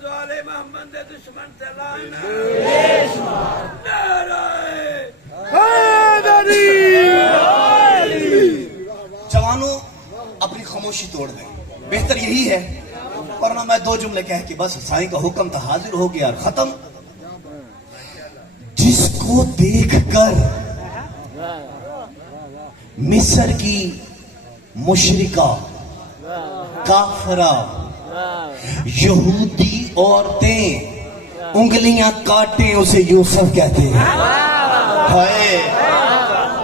वाले मोहम्मद दे दुश्मन ते लाना जवानों अपनी खामोशी तोड़ दें, बेहतर यही है। वरना मैं दो जुमले कह के बस साईं का हुक्म था, हाजिर हो गया और खत्म। जिसको देखकर मिस्र की मुशरिका, काफरा, यहूदी औरतें उंगलियां काटे उसे यूसुफ कहते हैं। हाय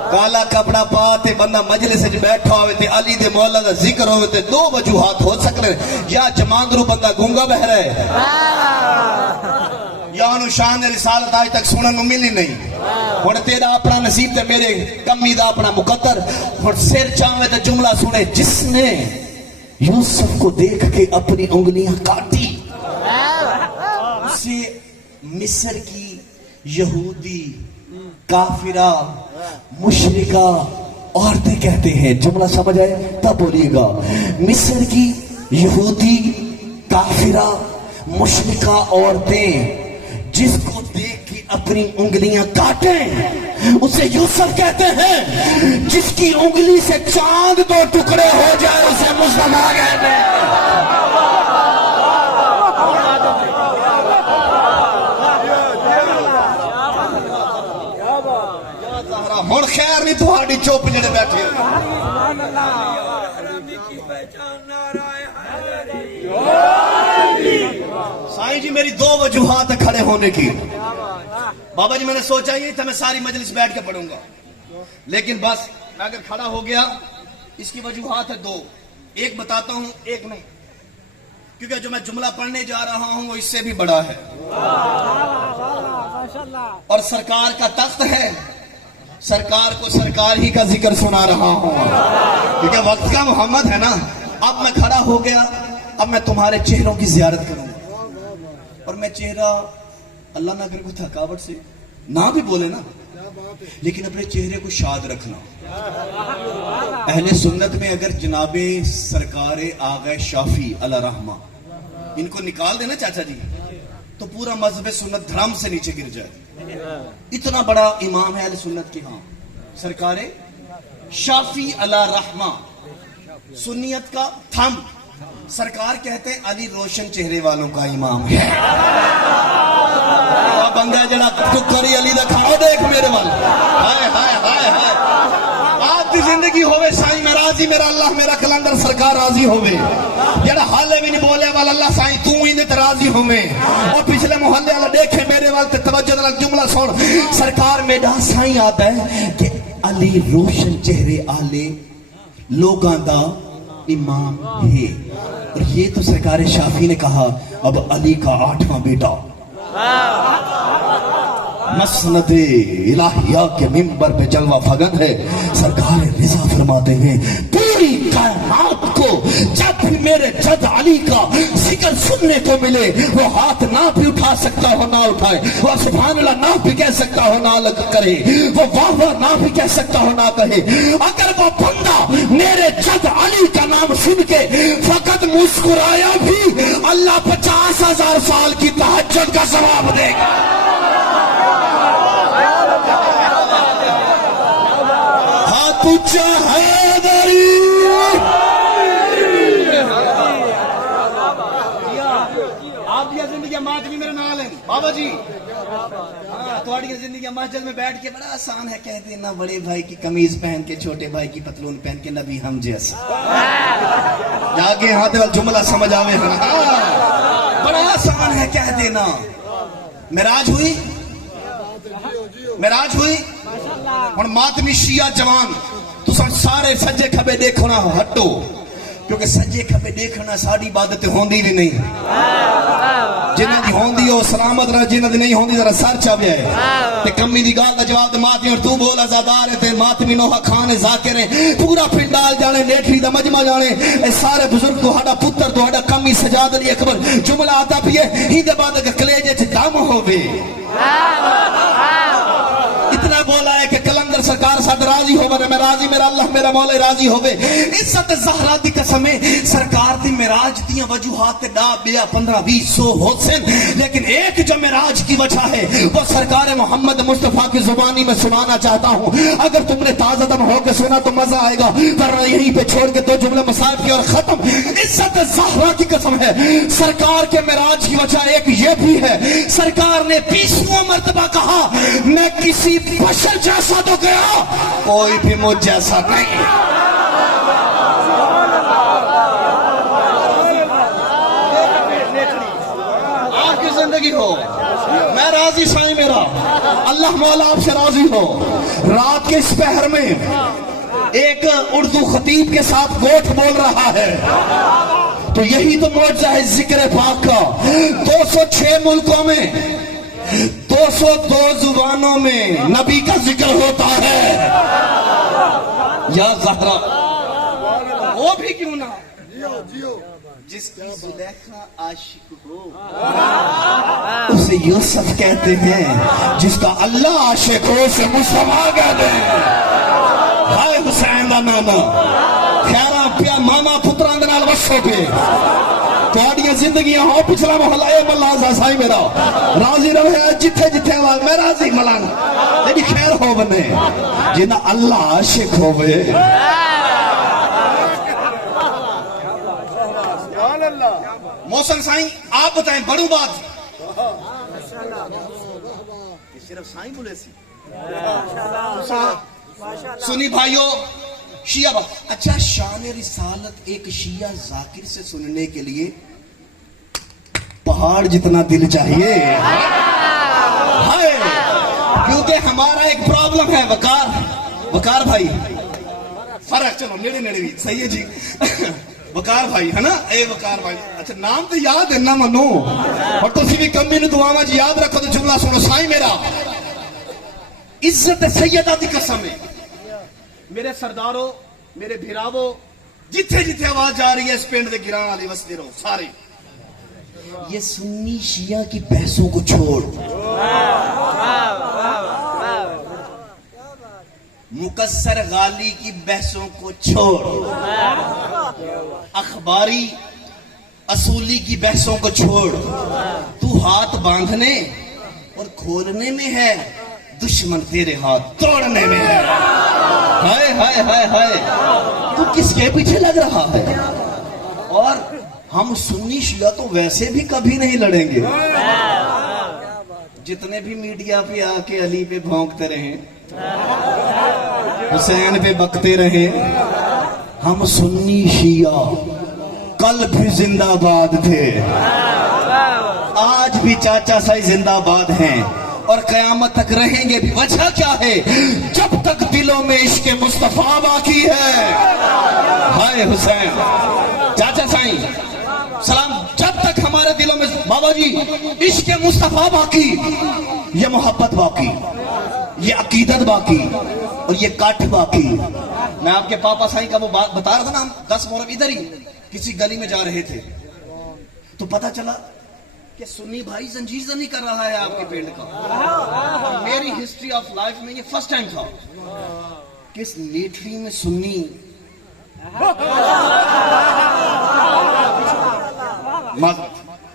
काला कपड़ा पाते बंदा मजलिस में बैठा होवे ते अली दे मौला दा जिक्र होवे ते दो वजूहात हो सकते, या जमांदरू बंदा गूंगा बह रहा है, या उन्होंने शान रिसालत आज तक सुनने मिली नहीं। हुण तेरा अपना नसीब ते मेरे कमी दा अपना मुकद्दर। हुण सिर चावे तो जुमला सुने, जिसने यूसुफ को देख के अपनी उंगलियां काटी उसे मिस्र की यहूदी, काफिरा, मुशरिका औरतें कहते हैं। जुमला समझ आए तब बोलिएगा। मिस्र की यहूदी, काफिरा, मुशरिका औरतें जिसको देख के अपनी उंगलियां काटें उसे यूसुफ कहते हैं। जिसकी उंगली से चांद दो टुकड़े हो जाए उसे मुस्तफा कहते हैं। हुण खैर नहीं थोड़ी चुप जड़े बैठे साईं जी मेरी दो वजूहात है खड़े होने की। बाबा जी मैंने सोचा ये था मैं सारी मजलिस बैठ के पढ़ूंगा, लेकिन बस मैं अगर खड़ा हो गया इसकी वजूहात है दो। एक बताता हूं, एक नहीं, क्योंकि जो मैं जुमला पढ़ने जा रहा हूं वो इससे भी बड़ा है और सरकार का तख्त है। सरकार को सरकार ही का जिक्र सुना रहा हूं क्योंकि वक्त का मोहम्मद है ना। अब मैं खड़ा हो गया, अब मैं तुम्हारे चेहरों की जियारत करूंगा और मैं चेहरा अल्लाह ना करे कोई थकावट से ना भी बोले ना, लेकिन अपने चेहरे को शाद रखना। अहले सुन्नत में अगर जनाबे सरकार आगे शाफी अला रहमा इनको निकाल देना चाचा जी तो पूरा मजहब सुन्नत धर्म से नीचे गिर जाए। इतना बड़ा इमाम है अहले सुन्नत के। हाँ सरकार शाफी अला रहमा, सुन्नियत का थम। सरकार कहते हैं अली रोशन चेहरे वालों का इमाम है। बंदा जड़ा टुकरी अली दा खाओ देख मेरे वाल। हाय हाय हाय हाय आपकी जिंदगी होवे साईं मैं राजी, मेरा अल्लाह मेरा कलंदर सरकार राजी होवे। जड़ा हाले भी नहीं बोले वाला अल्लाह साईं तू ही ने राजी होवे। और पिछले मोहल्ले वाला देखे मेरे वाल ते तवज्जो नाल जुमला सुन। सरकार मेरा साईं आता है कि अली रोशन चेहरे आले लोगां दा इमाम है। और ये तो सरकार शाफी ने कहा। अब अली का 8वां बेटा मसनद इलाहिया के मिंबर पे जलवा फगन है। सरकार रिजा फरमाते हैं पूरी कायनात को जब भी मेरे जद अली का जिक्र सुनने को मिले वो हाथ ना भी उठा सकता हो ना उठाए, वो सुभान अल्लाह ना भी कह सकता हो ना करे, वो वाह वाह ना भी कह सकता हो ना कहे। अगर वो बंदा मेरे जद अली का नाम सुन के फकत मुस्कुराया भी अल्लाह 50,000 साल की तहज्जुद का सवाब देगा। हाथ ऊंचा हैदरी। आप दिया जिंदगी मात भी मेरे नाल है बाबा जी। हाँ थोड़ी जिंदगी मस्जिद में बैठ के बड़ा आसान है कह देना बड़े भाई की कमीज पहन के छोटे भाई की पतलून पहन के नबी हम जैसा जाके हाथ वाल जुमला समझ आवे। बड़ा आसान है कह देना। मेराज हुई, मेराज हुई हुण मातमी शिया जवान तुम सारे सज्जे खबे देखना हटो, क्योंकि सज्जे खबे देखना साड़ी इबादत होंदी भी नहीं। जिन्हां दी होंदी हो सलामत रह, जिन्हां दी नहीं होंदी जरा सर चावे ते कमी दी गाल दा जवाब ते मातमी और तू बोल आजादार है ते मातमी नोहा खान है जाकिर है पूरा पिंडाल जाने लेठरी दा मजमा जाने ए सारे बुजुर्ग तुहाडा पुत्र तुहाडा कमी सजाद अली अकबर जुमला आता पिए हिंद बाद के कलेजे च दम होवे। इतना बोला है कि कलंदर सरकार साथ राजी हो मैं राजी, मेरा अल्लाह मेरा मौला राजी होवे। इज्जत ज़हरा दी कसम सरकार दी मिराज दियां वजूहात ते डा बिया 15-20 होसन, लेकिन एक जो मिराज की वजह है वो सरकार मोहम्मद मुस्तफा की जुबानी में सुनाना चाहता हूं। अगर तुमने ताज़ादम होकर सुना तो मजा आएगा, वरना यहीं पे छोड़ के दो जुमले मसाइब की और खत्म। इज्जत ज़हरा की कसम है सरकार के मिराज की वजह एक ये भी है, सरकार ने 20वां मर्तबा कहा मैं किसी बशर जैसा तो गया, कोई भी मुझ जैसा नहीं। आपकी जिंदगी हो, मैं राजी साईं मेरा, अल्लाह मौला आपसे राजी हो। रात के इस पहर में एक उर्दू खतीब के साथ गोठ बोल रहा है, तो यही तो मौजज़ा है जिक्र पाक का। 206 मुल्कों में 202 जुबानों में नबी का जिक्र होता है। या ज़हरा वो भी क्यों ना, जिसकी जुलेखा आशिक हो उसे यूसुफ कहते हैं, जिसका अल्लाह आशिक हो उसे मुस्तफा कहते हैं। हाय हुसैन दा नाना खैरा पिया मामा पुत्रां दे नाल वसो पे तुहाडियां जिंदगियां हो। पिछला मोहल्ला ए मल्ला साईं मेरा राजी रहे, जिथे जिथे आवाज मैं राजी मलांग तेरी खैर हो बने, जिन्ना अल्लाह आशिक होवे। मोहसन साईं आप बताएं बड़ू बात सिर्फ साईं बोले सी सुनी भाइयों शिया बात। अच्छा शान रिसालत एक शिया जाकिर से सुनने के लिए पहाड़ जितना दिल चाहिए है, क्योंकि हमारा एक प्रॉब्लम है वकार भाई, फर्क चलो नेड़े नेड़े भी सही है जी वकार भाई है ना, ए वकार भाई अच्छा नाम तो याद है ना मनो, और तुसी भी कमी नु दुआवा जी याद रखो। तो जुमला सुनो साईं मेरा, इज्जत सैयदा दी कसम है मेरे सरदारों मेरे भिरावो, जिथे जिथे आवाज जा रही है इस पिंड दे गिरान वाली वसदे रहो सारे। ये सुन्नी शिया की बहसों को छोड़, मुकस्सर गाली की बहसों को छोड़, अखबारी असूली की बहसों को छोड़, तू हाथ बांधने और खोलने में है, दुश्मन तेरे हाथ तोड़ने में है। हाय हाय हाय हाय तू किसके पीछे लग रहा है? और हम सुन्नी शिया तो वैसे भी कभी नहीं लड़ेंगे, जितने भी मीडिया पे आके अली पे भौंकते रहे, हुसैन पे बकते रहे, हम सुन्नी शिया कल भी जिंदाबाद थे, आज भी चाचा साई जिंदाबाद हैं और कयामत तक रहेंगे भी। वजह क्या है? जब तक दिलों में इश्क मुस्तफा बाकी है। हाय हुसैन चाचा साई सलाम, जब तक हमारे दिलों में बाबा जी इश्क मुस्तफा बाकी, ये मोहब्बत बाकी, ये अकीदत बाकी और ये काठ बाकी। मैं आपके पापा साईं का वो बात बता रहा था ना, हम 10 मुहर्रम इधर ही किसी गली में जा रहे थे तो पता चला कि सुन्नी भाई जंजीर जनी कर रहा है आपके पेड़ का। मेरी हिस्ट्री ऑफ लाइफ में ये फर्स्ट टाइम था कि इस लेटरी में सुन्नी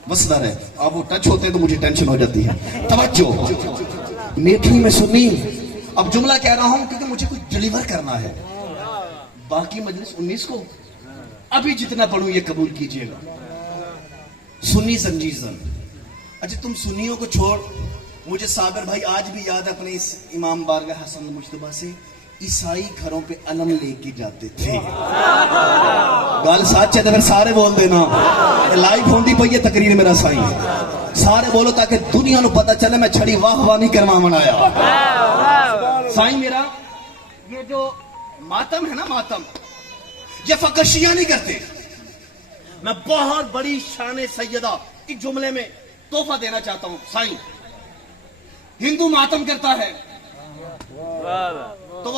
मसला है। आप वो टच होते हैं तो मुझे टेंशन हो जाती है। तवज्जो, लेटरी में सुन्नी। अब जुमला कह रहा हूं क्योंकि मुझे कुछ डिलीवर करना है। बाकी मजलिस 19 को अभी जितना पढ़ूं ये कबूल कीजिएगा। सुन्नी जंजीजन। अच्छा तुम सुन्नियों को छोड़, मुझे साबिर भाई आज भी याद है अपने इस इमाम बारगाह हसन मुश्तबा से ईसाई घरों पे अलम लेके जाते थे। गल सच है तो फिर सारे बोल देना, लाइव होंदी पई है तकरीर मेरा साईं, सारे बोलो ताकि दुनिया को पता चले मैं छड़ी वाह वाह नहीं करवा मनाया। साईं मेरा ये जो मातम है ना, मातम ये फकत शिया नहीं करते। मैं बहुत बड़ी शान सैयदा एक जुमले में तोहफा देना चाहता हूं। साईं हिंदू मातम करता है तो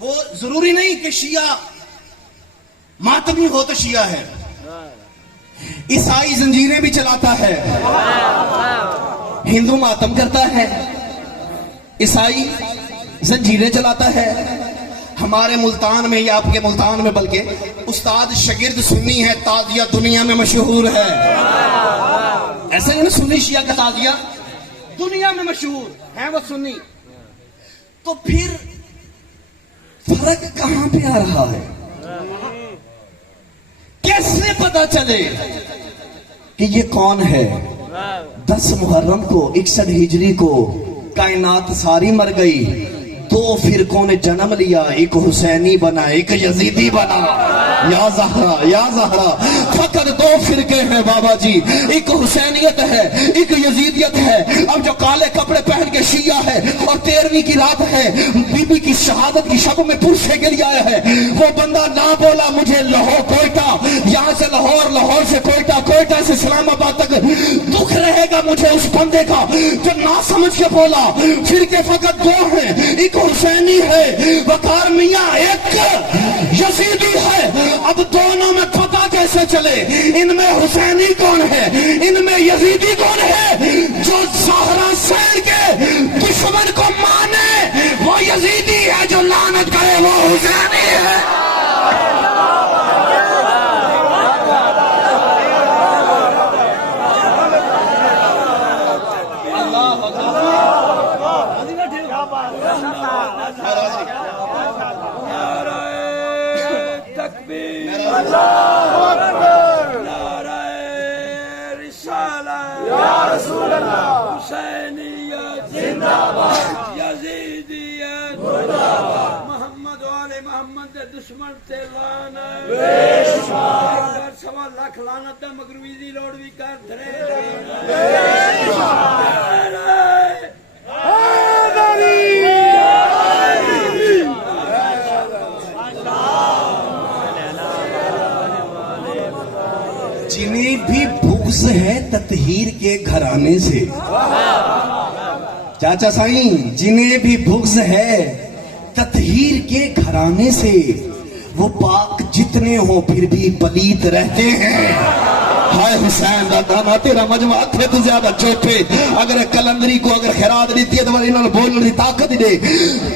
वो जरूरी नहीं कि शिया मातमी हो तो शिया है। ईसाई जंजीरें भी चलाता है, हिंदू मातम करता है, ईसाई जंजीरें चलाता है। हमारे मुल्तान में या आपके मुल्तान में बल्कि उस्ताद शागिर्द सुन्नी है, ताजिया दुनिया में मशहूर है। ऐसा नहीं, सुन्नी शिया का ताजिया दुनिया में मशहूर है वो सुन्नी। तो फिर फर्क कहां पे आ रहा है? कैसे पता चले कि ये कौन है? 10 मुहर्रम को 61 हिजरी को कायनात सारी मर गई, 2 फिरकों ने जन्म लिया, एक हुसैनी बना एक यजीदी बना। या जहरा फकत 2 फिरके हैं बाबा जी, एक हुसैनियत है एक यजीदियत है। अब जो काले कपड़े पहन के शिया है और 13वीं की रात है, बीबी की शहादत की शब में पुरसे के लिए आया है, वो बंदा ना बोला मुझे लाहौर कोयटा, यहाँ से लाहौर, लाहौर से कोयटा, कोयटा से इस्लामाबाद तक दुख रहेगा मुझे उस बंदे का जो ना समझ के बोला। फिरके फकत 2 हैं, एक हुसैनी है वकार मियां, एक यजीदी है। अब दोनों में पता कैसे चले इनमें हुसैनी कौन है इनमें यजीदी कौन है? जो ज़हरा सैन के दुश्मन को माने वो यजीदी है, जो लानत करे वो हुसैनी है। दुश्मन ते लानत, 1.25 लाख लानत मगरवीजी लोड भी कर जिन्हें भी बुग़्ज़ है ततहीर के घराने से, चाचा साईं, जिन्हें भी बुग़्ज़ है ततहीर के घराने से, वो पाक जितने हो फिर भी पलीत रहते हैं। हाय हुसैन दादा तेरा मजमा थे तो ज्यादा चौथे, अगर कलंदरी को अगर खैरात देती है तो इन्होंने बोलने की ताकत दे।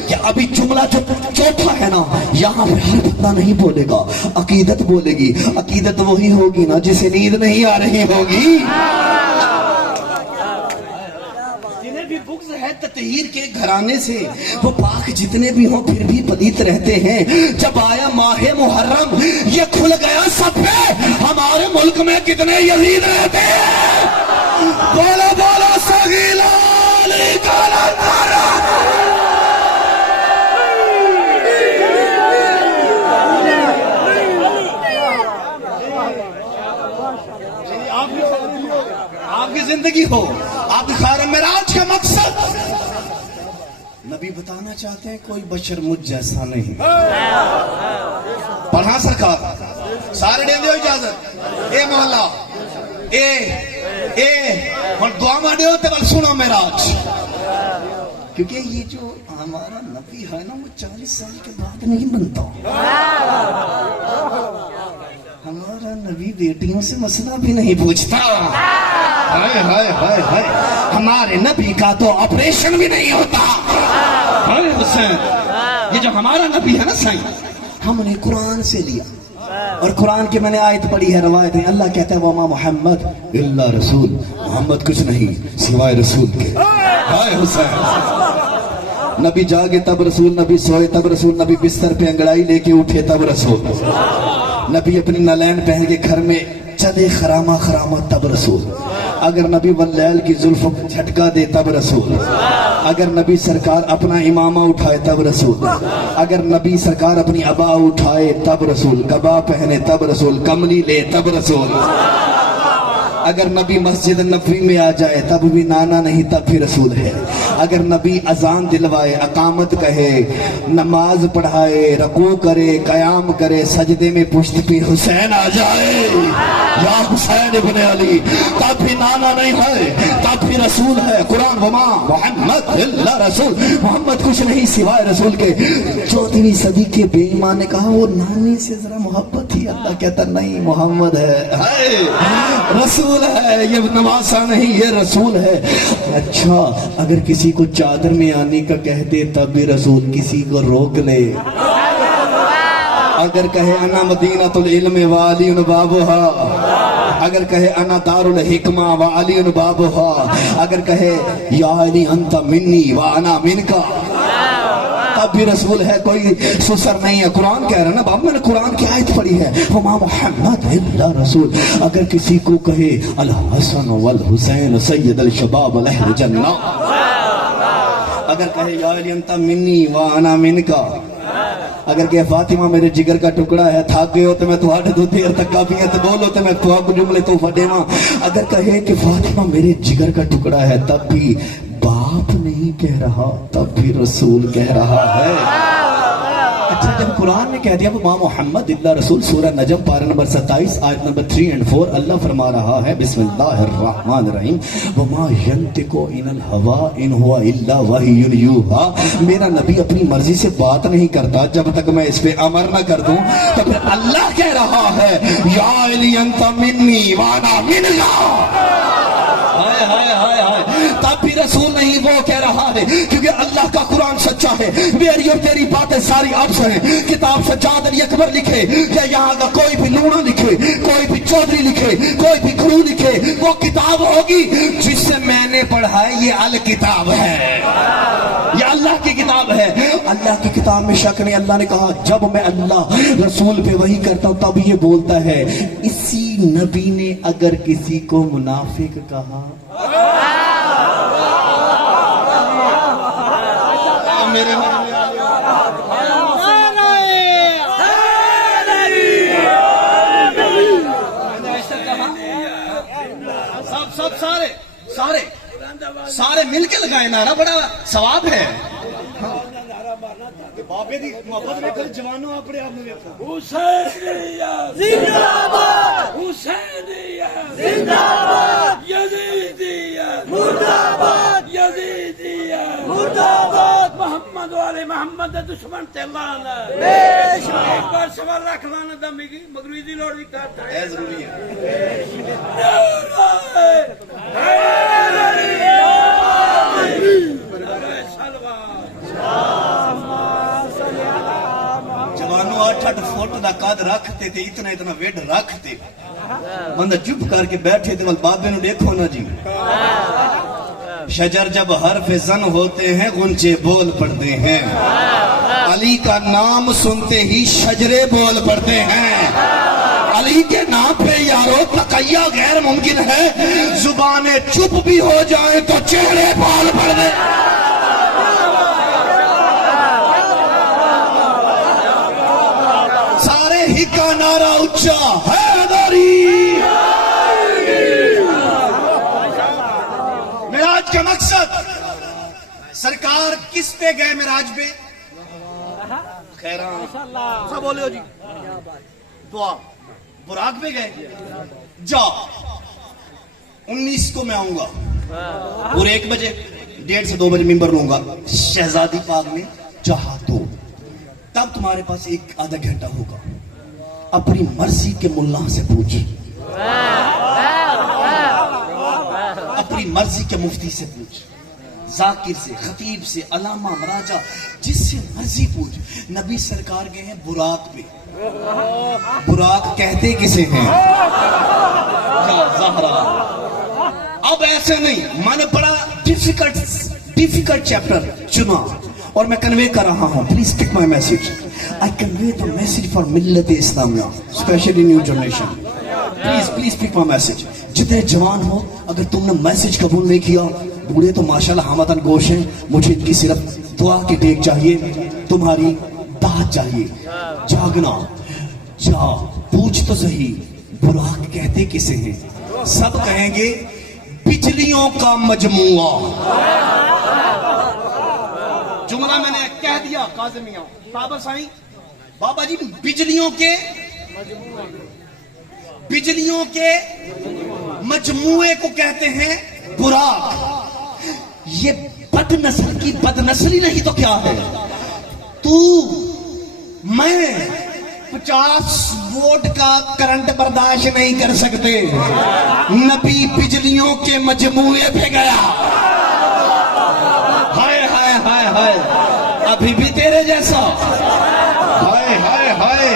क्या अभी जुमला जो चौथा है ना, यहाँ पे हर बंदा नहीं बोलेगा, अकीदत बोलेगी। अकीदत वही होगी ना जिसे नींद नहीं आ रही होगी। बुग़्ज़ है ततहीर के घराने से, वो पाक जितने भी हो फिर भी पलीत रहते हैं। जब आया माहे मुहर्रम ये खुल गया सब पे, हमारे मुल्क में कितने यजीद रहते हैं? बोलो बोलो सगीला अली काला नारा। आपकी जिंदगी हो, आपकी खैर मेराज का मकसद नबी बताना चाहते हैं कोई बशर मुझ जैसा नहीं। पढ़ा सरकार सारे दे दो इजाजत। ए मोहल्ला और दुआ मार दो तो सुनो मेराज, क्योंकि ये जो हमारा नबी है ना वो 40 साल के बाद नहीं बनता। हमारा नबी बेटियों से मसला भी नहीं पूछता। हाय हाय हाय हाय, हमारे नबी का तो ऑपरेशन भी नहीं होता। हाय हुसैन, ये जो हमारा नबी है ना साईं, हमने कुरान से लिया और कुरान की मैंने आयत पढ़ी है, रवायत है। अल्लाह कहता है वमा मोहम्मद इल्ला रसूल, मोहम्मद कुछ नहीं सिवाय रसूल के। हाय हुसैन, नबी जागे तब रसूल, नबी सोए तब रसूल, नबी बिस्तर पे अंगड़ाई लेके उठे तब रसूल, नबी अपनी नलैन पहन के घर में चले खरामा खरामा तब रसूल, अगर नबी वल्लैल की जुल्फों को झटका दे तब रसूल, अगर नबी सरकार अपना इमामा उठाए तब रसूल, अगर नबी सरकार अपनी अबा उठाए तब रसूल, कबा पहने तब रसूल, कमली ले तब रसूल, अगर नबी मस्जिद नबवी में आ जाए तब भी नाना नहीं तब भी रसूल है, अगर नबी अजान दिलवाए, अकामत कहे, नमाज पढ़ाए, रकू करे, कयाम करे, सजदे में पुश्त पे हुसैन आ जाए, या हुसैन इब्ने अली, तब भी नाना नहीं है तब भी रसूल है। कुरान वमा मोहम्मद इल्ला रसूल, मोहम्मद कुछ नहीं सिवाय रसूल के। 14वीं सदी के बेईमान ने कहा वो नानी से जरा मोहब्बत ही अल्लाह कहता नहीं मोहम्मद है, रसूल है, ये नवासा नहीं ये रसूल है। अच्छा अगर किसी को चादर में आने का कहते तब भी रसूल किसी को रोक ले। अगर कहे अना मदीनतुल इल्म व अलीउन बाबुहा, अगर कहे अना दारुल हिकमा व अलीउन बाबुहा, अगर कहे या अली अंता मिन्नी व अना मिनका, तब भी रसूल है, कोई सुसर नहीं है। कुरान कह रहा है ना बाबू, मैंने कुरान की आयत पढ़ी है, हुमा मुहम्मद इल्ला रसूल। अगर किसी को कहे अल हसन वल हुसैन सैयदुल शबाब अहल जन्नह, अगर कहे या अली अंता मिन्नी व अना मिनका, अगर कहे फातिमा मेरे जिगर का टुकड़ा है, थक गए हो तो मैं तुम्हारे दो देर तक काफी है तो बोलो तो मैं तो जुमले तो फटेवा। अगर कहे कि फातिमा मेरे जिगर का टुकड़ा है, तब भी बाप नहीं कह रहा, तब भी रसूल कह रहा है। अच्छा जब कुरान ने कह दिया वो मां मोहम्मद इल्ला रसूल, सूरह नजम पारा नंबर 27 आयत नंबर 3 और 4 अल्लाह फरमा रहा है बिस्मिल्लाहिर्रहमानिर्रहीम वमा यंतिकु इनल हवा इन हुवा इल्ला वहयुन यूहा। मेरा नबी अपनी मर्जी से बात नहीं करता, जब तक मैं इस पे अमर न कर दूं। तो फिर अल्लाह कह रहा है या अली अंता मिन्नी व अना मिनका, हाय हाय हाय हाय, तब भी रसूल नहीं वो कह रहा है, क्योंकि अल्लाह का कुरान सच्चा है। मेरी और तेरी बातें सारी आपसे हैं। किताब सज्जाद अली अकबर लिखे या यहाँ का कोई भी लूणा लिखे, कोई भी चौधरी लिखे, कोई भी गुरु लिखे, वो किताब होगी जिससे मैंने पढ़ा है, ये अल किताब है, ये अल्लाह की किताब है। अल्लाह की किताब में शक नहीं। अल्लाह ने कहा जब मैं अल्लाह रसूल पे वही करता हूं तब ये बोलता है। इसी नबी ने अगर किसी को मुनाफिक कहा, मेरे सब सारे सारे सारे मिलके लगाए नारा, बड़ा सवाब है। बाबे दी मोहब्बत देखो जवानों अपने आप में हुसैनिया जिंदाबाद, हुसैनिया जिंदाबाद, यजीदिया मुर्दाबाद, यजीदिया मुर्दाबाद, मोहम्मद वाले मोहम्मद दुश्मन ते लानत। बेशक एक बार सवाल रख लानत दा मगरूदी लोड भी करता है, जरूरी जवानों 8-8 फुट का कद रखते थे, इतना इतना वेट रखते, बंदा चुप करके बैठे थे। बाबे नु देखो ना जी, शजर जब हर्फ जन होते हैं गुंजे बोल पड़ते हैं, अली का नाम सुनते ही शजरे बोल पड़ते हैं। अली के नाम पे यारो तकैया गैर मुमकिन है, जुबानें चुप भी हो जाए तो चेहरे बोल पड़ते। सारे ही का नारा उच्चा हैदरी। मिराज का मकसद, सरकार किस पे गए मिराज पे? खैरा सब बोले हो जी, दुआ बुराक पे गए। जा 19 को मैं आऊंगा और 1 बजे 1:30 से 2 बजे मिंबर लूंगा शहजादी पाक में, चाहा तो तब तुम्हारे पास 1-आधा घंटा होगा। अपनी मर्जी के मुल्ला से पूछ, अपनी मर्जी के मुफ्ती से पूछ, जाकिर से, खतीब से, अलामा मराजा, जिससे मर्जी पूछ। नबी सरकार गए हैं बुराक पे। बुराक कहते किसे हैं? ज़हरा। अब ऐसे नहीं, मैंने बड़ा डिफिकल्ट चैप्टर चुना और मैं कन्वे कर रहा हूं। Please pick my message. I convey the message for Millat Islamia, specially new generation. Please pick my message. जितने जवान हो, अगर तुमने मैसेज कबूल नहीं किया, बूढ़े तो माशाल्लाह हमतन गोश हैं, मुझे इनकी सिर्फ दुआ की टेक चाहिए, तुम्हारी दाद चाहिए। जागना, जा पूछ तो सही, बुराक कहते किसे हैं? सब कहेंगे बिजलियों का मजमुआ। जुमला मैंने कह दिया काज़िमिया बाबा साईं, बाबा जी बिजलियों के मजमुए को कहते हैं बुराक। ये बदनस्ल की बदनस्ली नहीं तो क्या है? तू, मैं, 50 वोट का करंट बर्दाश्त नहीं कर सकते। नबी बिजलियों के मजमूए पे गया। हाय हाय हाय हाय, अभी भी तेरे जैसा। हाय हाय हाय,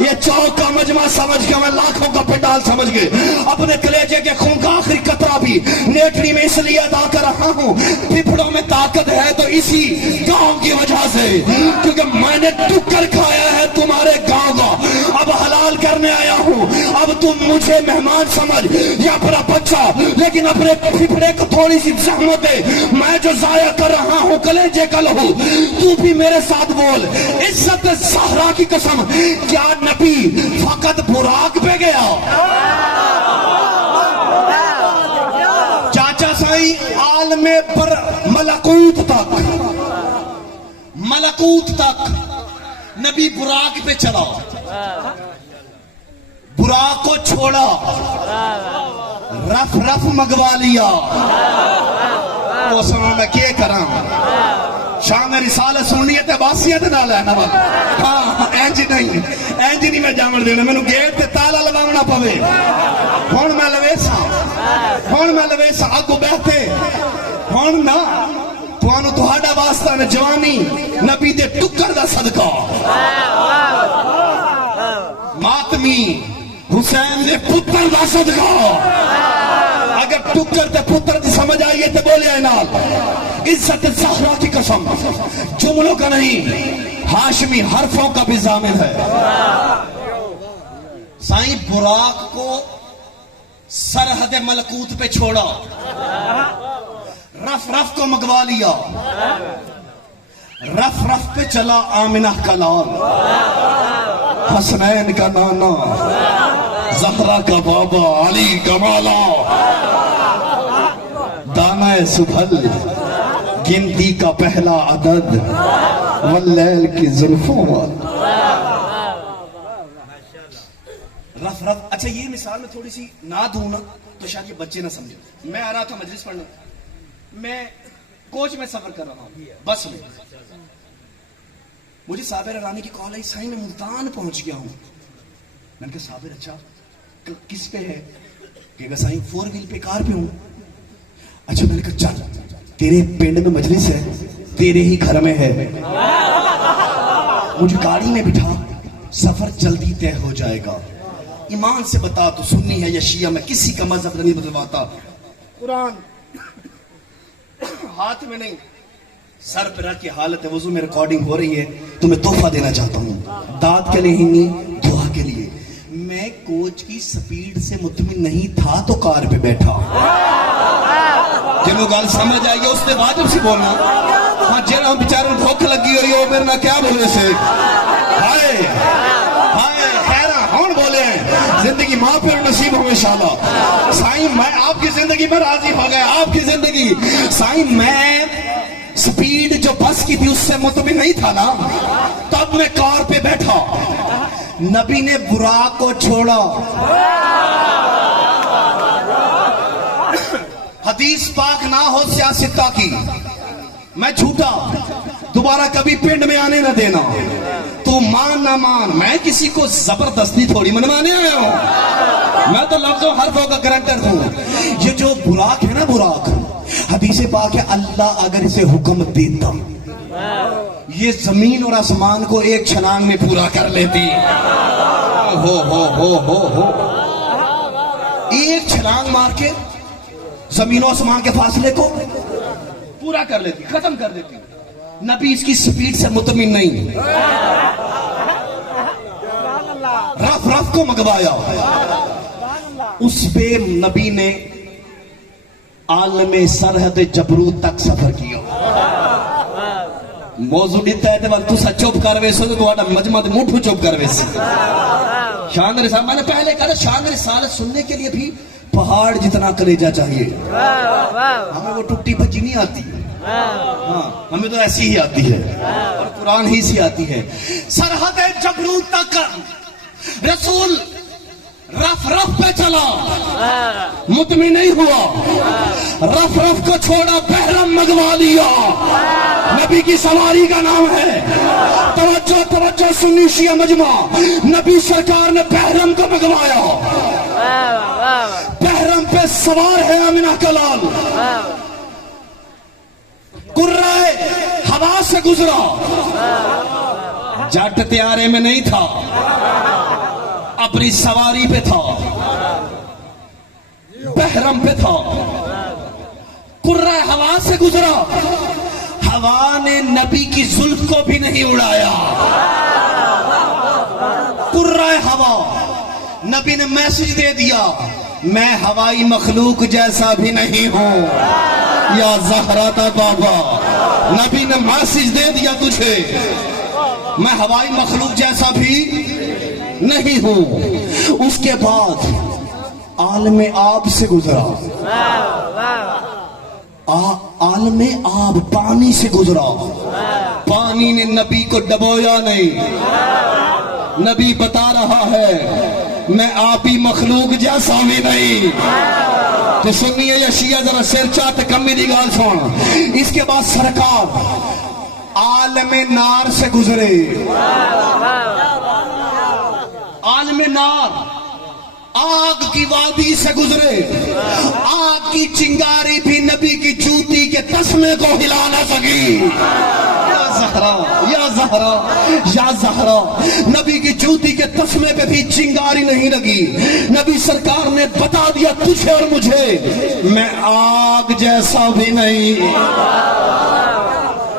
ये चौक का मजमा समझ के, मैं लाखों का पंडाल समझ के अपने कलेजे के खून का आखिरी कतरा भी नेटरी में इसलिए अदा कर रहा हूं। पिपड़ों में ताकत है तो इसी गांव की वजह से, क्योंकि मैंने टुक्कर खाया है तुम्हारे गांव का, अब हलाल करने आया हूं। अब तुम मुझे मेहमान समझ या अपना बच्चा, लेकिन अपने पिपड़े को थोड़ी सी जहमत दे। मैं जो जाया कर रहा हूं कलेजे का लहू, तू भी मेरे साथ बोल, इज्जत सहरा की कसम, क्या नबी फकत बुराक पे गया? चाचा साई आलमे पर मलकूत तक नबी बुराक पे चला, बुराक को छोड़ा, रफ रफ मंगवा लिया। तो समय मैं क्या करा, शाम रिसालत सुननी है तो बासियत नाल है ना। हाँ इंज नहीं मैं जामन देना, मैनू गेट ते ताला लगाना पवे। हुण मैं लवेसा अगो बहते हुण ना तुहानू तुहाडा वास्ता ने जवानी नबी दे टुक्कर दा सदका, मातमी हुसैन दे पुत्र दा सदका। अगर टुक्कर ते पुत्र की समझ आई है तो बोले नाल, इज्जत ज़हरा की कसम, जुमलों का नहीं हाशमी हरफों का भी जामिन है। साईं बुराक को सरहद मलकूत पे छोड़ा, रफ रफ को मंगवा लिया, रफ रफ पे चला आमिना का लाल, हसनैन का नाना, ज़हरा का बाबा, अली का मौला, दाना सुफल, गिनती का पहला अदद, वल्लैल की जुल्फों रफ रफ। अच्छा ये मिसाल में थोड़ी सी ना दूं ना तो शायद ये बच्चे ना समझे। मैं आ रहा था मजलिस पढ़ने, मैं कोच में सफर कर रहा हूं बस में, मुझे साबिर रानी की कॉल आई, साईं मैं मुल्तान पहुंच गया हूं। मैंने कहा साबिर अच्छा किस पे है? कहेगा साईं 4 व्हील पे, कार पे हूं। अच्छा मैंने कहा चल तेरे पिंड में मजलिस है, तेरे ही घर में है, मुझे गाड़ी में बिठा, सफर जल्दी तय हो जाएगा। ईमान से बता तू सुन्नी है या शिया, मैं किसी का मजहब नहीं बदलवाता। कुरान हाथ में नहीं सर पर रख के हालत है वजू में रिकॉर्डिंग हो रही है, तुम्हें तोहफा देना चाहता हूं, दाद के लिए ही नहीं दुआ के लिए। मैं कोच की स्पीड से मुतमिन नहीं था तो कार पे बैठा। जिन्हों गल समझ आई है उसने वाजिब सी बोलना। हाँ जिन्हों बेचारों भुख लगी हुई हो मेरे ना क्या बोले से, हाय हाय खैरा कौन बोले हैं, जिंदगी माँ फिर नसीब हो इंशाल्लाह। साईं मैं आपकी जिंदगी में राजी हो गया, आपकी जिंदगी। साईं मैं स्पीड जो बस की थी उससे मुतमिन नहीं था ना, तब मैं कार पे बैठा, नबी ने बुराक को छोड़ा। हदीस पाक ना हो सियासता की, मैं झूठा, दोबारा कभी पिंड में आने ना देना। तू मान ना मान, मैं किसी को जबरदस्ती थोड़ी मनवाने आया हूं, मैं तो लफ्जों हरफों का गारंटर हूं। ये जो बुराक है ना, बुराक हदीस पाक है, अल्लाह अगर इसे हुक्म देता ये जमीन और आसमान को एक छलांग में पूरा कर लेती। हो एक छलांग मार के जमीन और आसमान के फासले को पूरा कर लेती, खत्म कर देती। नबी इसकी स्पीड से मुतमिन नहीं, रफ रफ को मंगवाया। उस पे नबी ने आलमे सरहद जबरूत तक सफर किया। मौजू दिता है तो तुसा चुप कर वे सो तो मजमा दे मुठू चुप कर वे। शान रिसालत मैंने पहले कहा शान रिसालत सुनने के लिए भी पहाड़ जितना कलेजा चाहिए। हमें वो टूटी भजी नहीं आती, हाँ हमें तो ऐसी ही आती है और कुरान ही सी आती है। सरहद जबरूत तक रसूल रफ रफ पे चला, मुतमिन नहीं हुआ। रफ रफ को छोड़ा, बहरम मंगवा लिया। नबी की सवारी का नाम है। तवज्जो तवज्जो सुन्नी शिया मजमा, नबी सरकार ने बहरम को मंगवाया। बहरम पे सवार है आमिना का लाल। कुर्राए हवा से गुजरा, जट त्यारे में नहीं था, अपनी सवारी पे था, बहरम पे था। कुर्राए हवा से गुजरा, हवा ने नबी की जुल्फ को भी नहीं उड़ाया। कुर्राए हवा, नबी ने मैसेज दे दिया, मैं हवाई मखलूक जैसा भी नहीं हूं। या ज़हरा ता बाबा, नबी ने मैसेज दे दिया तुझे, मैं हवाई मखलूक जैसा भी नहीं हूं। उसके बाद आलमे आब से गुजरा, आलमे आब पानी से गुजरा। पानी ने नबी को डबोया नहीं। नबी बता रहा है, मैं आपी मखलूक जैसा भी नहीं। तो सुनिए या शिया, जरा सिर चाहते कमी दी गाल सुन। इसके बाद सरकार आलमे नार से गुजरे। आलमे नार, आग की वादी से गुजरे। आग की चिंगारी भी नबी की जूती के तस्मे को हिला ना सकी। या ज़हरा, या ज़हरा, या ज़हरा, नबी की जूती के तस्मे पे भी चिंगारी नहीं लगी। नबी सरकार ने बता दिया तुझे और मुझे, मैं आग जैसा भी नहीं,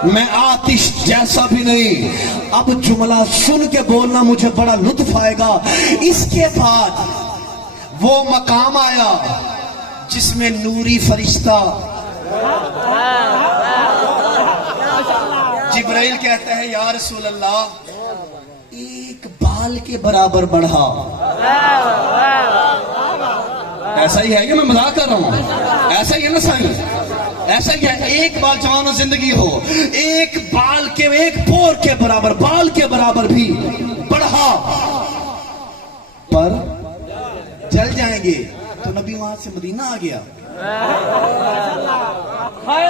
मैं आतिश जैसा भी नहीं। अब जुमला सुन के बोलना, मुझे बड़ा लुत्फ आएगा। इसके बाद वो मकाम आया जिसमें नूरी फरिश्ता जिब्राइल कहते हैं, या रसूल अल्लाह, एक बाल के बराबर बढ़ा। ऐसा ही है कि मैं मजाक कर रहा हूं? ऐसा ही है ना साईं? ऐसा ही है। एक बाल जवानों जिंदगी हो, एक बाल के, एक पोर के बराबर, बाल के बराबर भी बढ़ा, पर जल जाएंगे। तो नबी वहां से मदीना आ गया।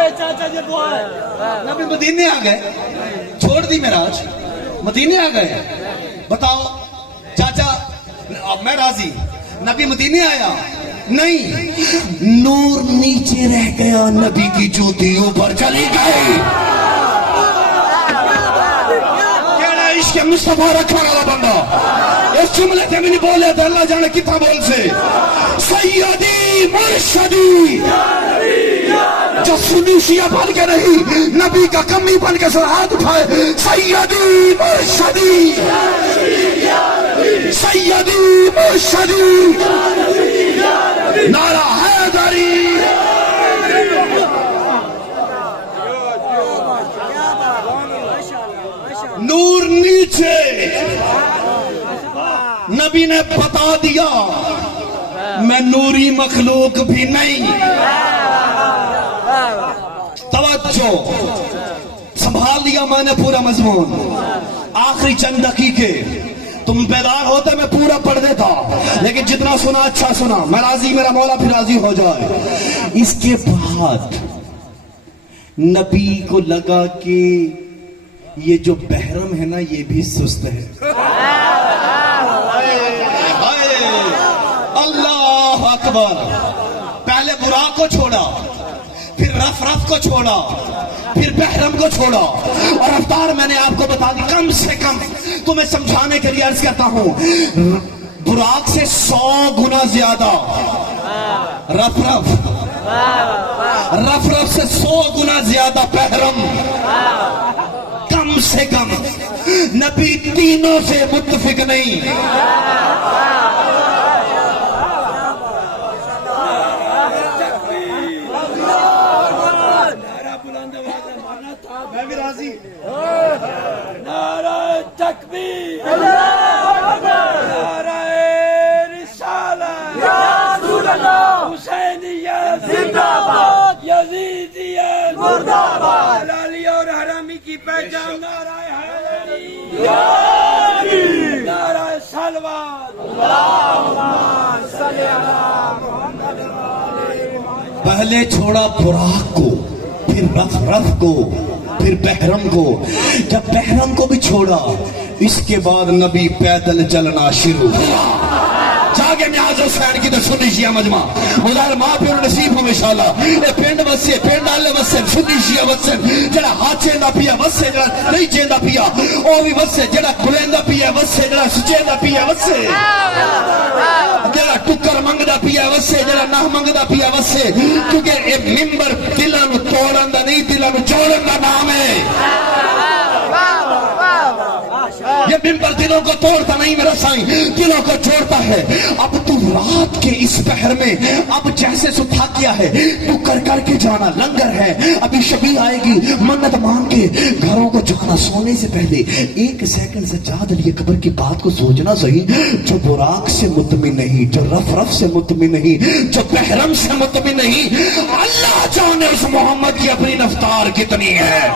चाचा जी नबी मदीने आ गए, छोड़ दी मेराज, मदीने आ गए। बताओ चाचा, अब मैं राजी। नबी मदीने आया नहीं, नूर नीचे रह गया, नबी की जूती ऊपर चली गई। केड़ा इश्क मुस्तफा रखने वाला बंदा इस जुमले से भी नहीं बोले तो अल्लाह जाने कितना बोल से। सैयदी मुर्शदी, जो सुन्नी शिया बन के नहीं, नबी का कमी बन के सर हाथ उठाए। सैयदी मुर्शदी, सैयदी मुर्शदी, नारा हैदरी। नूर नीचे, नबी ने बता दिया मैं नूरी मखलूक भी नहीं। तवज्जो, संभाल लिया मैंने पूरा मजमून। आखिरी चंद दकीके तुम बेदार होते मैं पूरा पढ़ देता, लेकिन जितना सुना अच्छा सुना। मैं राजी, मेरा मौला फिर राजी हो जाए। इसके बाद नबी को लगा कि ये जो बहरम है ना, ये भी सुस्त है। अल्लाह अकबर। पहले बुराक को छोड़ा, फिर रफ रफ को छोड़ा, फिर बहरम को छोड़ा, और रफ्तार मैंने आपको बता दी। कम से कम तुम्हें समझाने के लिए अर्ज करता हूं, बुराक से 100 गुना ज्यादा रफ रफ, रफ रफ से 100 गुना ज्यादा बहरम। कम से कम नबी तीनों से मुत्तफिक नहीं। मैं भी राजी। नारा तकबीर, नारा रिसालत, हुसैनियत जिंदाबाद, यजीदियत मुर्दाबाद, अली और हरामी की पहचान नारा हैदरी, नारा सलवात, अल्लाहुम्मा सल्ली अला मुहम्मद व आले मुहम्मद। पहले छोड़ा बुराक को, फिर रफ रफ को, फिर बहरम को। जब बहरम को भी छोड़ा, इसके बाद नबी पैदल चलना शुरू हुआ। जाके न्याज हुसैन की तो सुन्नी शिया मजमा उधर मां प्यो नसीब हो इंशाल्लाह। ये पिंड वसे, पिंड आले वसे, सुन्नी शिया वसे, जड़ा हाथ चेंदा पिया वसे, जड़ा नहीं चेंदा पिया ओ भी वसे, जड़ा खुलेंदा पिया वसे, जड़ा सुचेंदा पिया वसे, जड़ा टुकर मंगदा पिया वसे, जड़ा ना मंगदा पिया वसे। क्योंकि ये मिंबर दिलां नूं तोड़न दा नहीं, दिलां नूं जोड़न दा नाम है। ये मिंबर दिलों को तोड़ता नहीं मेरा साईं, दिलों को जोड़ता है। अब तू रात के इस पहर में अब जैसे सुथा किया है, तू कर कर के जाना, लंगर है, अभी शबी आएगी, मन्नत मांग के घरों को जाना। सोने से पहले 1 सेकंड सज्जाद अली अकबर की बात को सोचना सही। जो बुराक से मुतमिन नहीं, जो रफ रफ से मुतमिन नहीं, जो बहरम से मुतमिन नहीं, अल्लाह जाने उस मोहम्मद की अपनी रफ्तार कितनी है।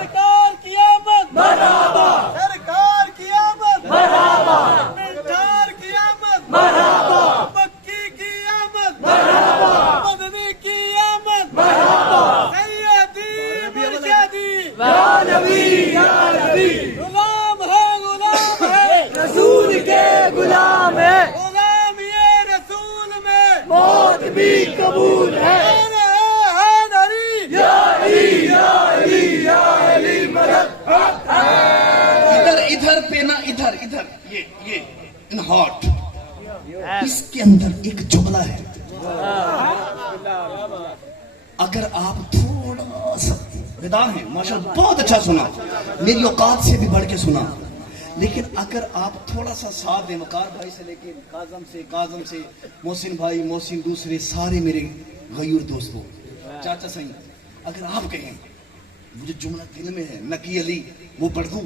सरकार की आमद मरहबा, सरकार की आमद मरहबा, मिठार की आमद मरहबा, मक्की की आमद मरहबा, मदनी की आमद मरहबा, सैयदी मुर्शिदी या नबी या नबी। गुलाम है रसूल के गुलाम है, गुलाम ये रसूल में मौत भी कबूल है। इधर इधर पे ना, इधर इधर ये इन हॉट, इसके अंदर एक जुमला है। अगर आप थोड़ा सा बेदार हैं, माशाल्लाह बहुत अच्छा सुना, मेरी औकात से भी बढ़ के सुना, लेकिन अगर आप थोड़ा सा साथ दें, वकार भाई से लेके काजम से मोहसिन भाई, मोहसिन दूसरे सारे मेरे गयूर दोस्तों, चाचा सही, अगर आप कहें मुझे जुमला दिल में है, नकी अली वो पढ़ दूं।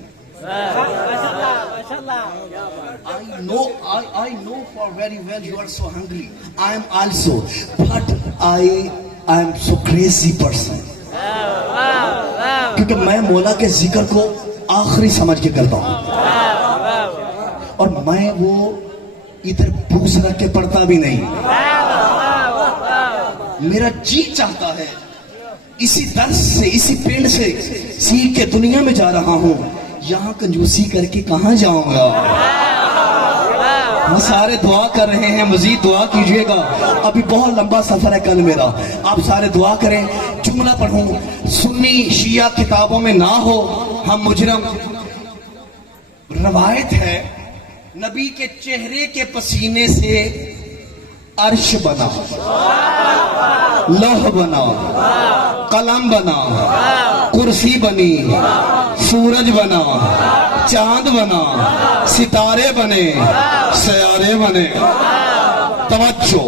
I know for very well you are so hungry. I am also, but I am so crazy person. क्योंकि मैं मौला के जिक्र को आखिरी समझ के करता हूँ, और मैं वो इधर पूछ रख के पढ़ता भी नहीं। मेरा जी चाहता है इसी दर्स से, इसी पेड़ से सीख के दुनिया में जा रहा हूं, यहां कंजूसी करके कहां जाऊंगा। हम सारे दुआ कर रहे हैं, मजीद दुआ कीजिएगा, अभी बहुत लंबा सफर है कल मेरा। आप सारे दुआ करें, जुमला पढ़ूं, सुन्नी शिया किताबों में ना हो, हम मुजरम। रवायत है नबी के चेहरे के पसीने से अर्श बना, लौह बना, कलम बना, कुर्सी बनी, सूरज बना, चांद बना, सितारे बने, सयारे बने। तवज्जो,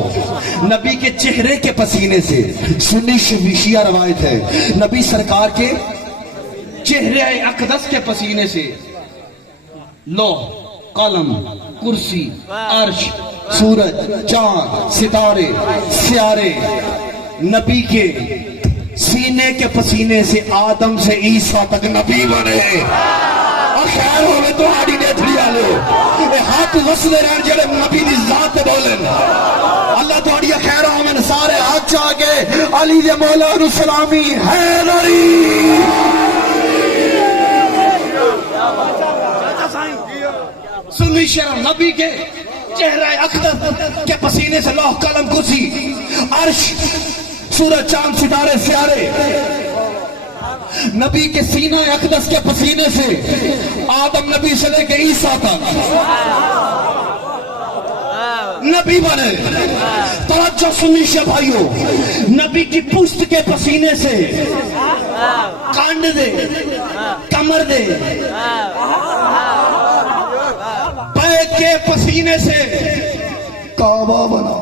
नबी के चेहरे के पसीने से, सुन्नी शिया रवायत है, नबी सरकार के चेहरे अकदस के पसीने से लौह, कलम, कुर्सी, अर्श, सूरज, चांद, सितारे, स्यारे, नबी के सीने के पसीने से आदम से ईसा तक नबी बने। और खैर होवे तो आड़ी ने थड़ी आले हाथ वसले रहन जेड़े नबी दी जात बोलन। अल्लाह तोड़ी खैर होवे सारे हाथ जाके अली दे मौला नु सलामी है नरी। सुन्नी शर्म नबी के चेहरा अकदस के पसीने से लौह, कलम, कुर्सी, अर्श, सूरज, चांद, सितारे, स्यारे, नबी के सीना अकदस के पसीने से आदम नबी से लेके ईसा तक नबी बने। तवज्जो सुन्नी शे भाइयों, नबी की पुश्त के पसीने से कांड दे, कमर दे, पैर के पसीने से काबा बना,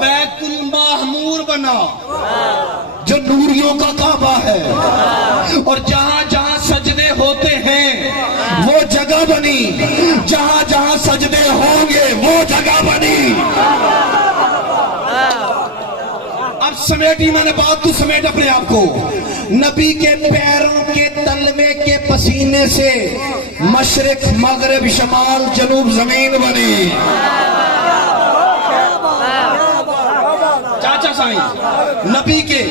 बैतुल माहमूर बना जो नूरियों का काबा है, और जहां जहां सजदे होते हैं वो जगह बनी। बनी, जहां जहां सजदे होंगे वो जगह बनी। अब समेटी मैंने बात, तू समेट अपने आप को। नबी के पैरों के तलवे के पसीने से मशरिक मगरिब शमाल जनूब जमीन बनी। चाचा साईं नबी के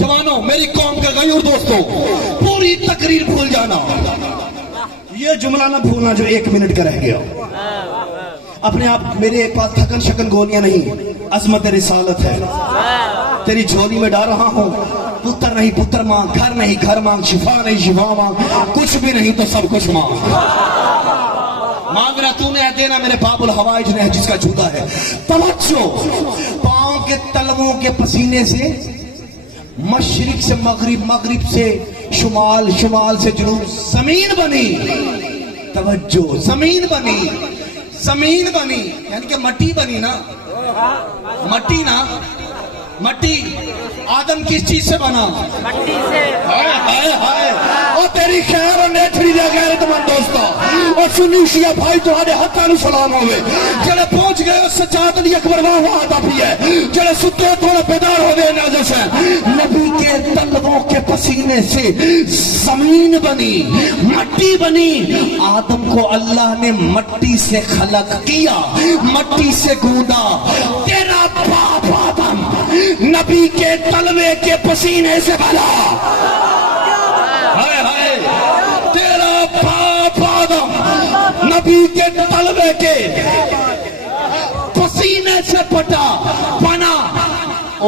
जवानों, मेरी कौम का गयूर दोस्तों, पूरी तकरीर भूल जाना, ये जुमला ना भूलना जो 1 मिनट का रह गया। अपने आप, मेरे पास थकन शकन गोलियां नहीं, अजमत रिसालत है। तेरी झोली में डाल रहा हूं, पुत्र नहीं पुत्र मांग, घर नहीं घर मांग, शिफा नहीं शिफा मांग, कुछ भी नहीं तो सब कुछ मांग। मांगना तूने है, देना मेरे बाबुल हवाइज ने है जिसका जूता है। तवज्जो, पांव के तलवों के पसीने से मशरिक से मगरिब, मगरिब से शुमाल, शुमाल से जुनूब जमीन बनी। तवज्जो, जमीन बनी, जमीन बनी, यानी कि मट्टी बनी ना, मट्टी ना, मट्टी। आदम किस चीज से बना? मट्टी से। हाय हाय हाय, और तेरी खैर और नेथरी दे गैरतमंद दोस्तों और सुन्नी शिया भाई तुम्हारे हत्था नु सलाम होवे, जेड़े पहुंच गए उस सच्चात दी अकबर वाह वाह आता भी है, जेड़े सुते थोड़ा बेदार हो गए नाज़ से। नबी के तलवों के पसीने से जमीन बनी, मट्टी बनी। आदम को अल्लाह ने मट्टी से खलक किया, मट्टी से गूंदा। तेरा बाप आदम नबी के तलवे के पसीने से बना। हाय हाय, तेरा बाप आदम नबी के तलवे के पसीने से पटा बना। ओ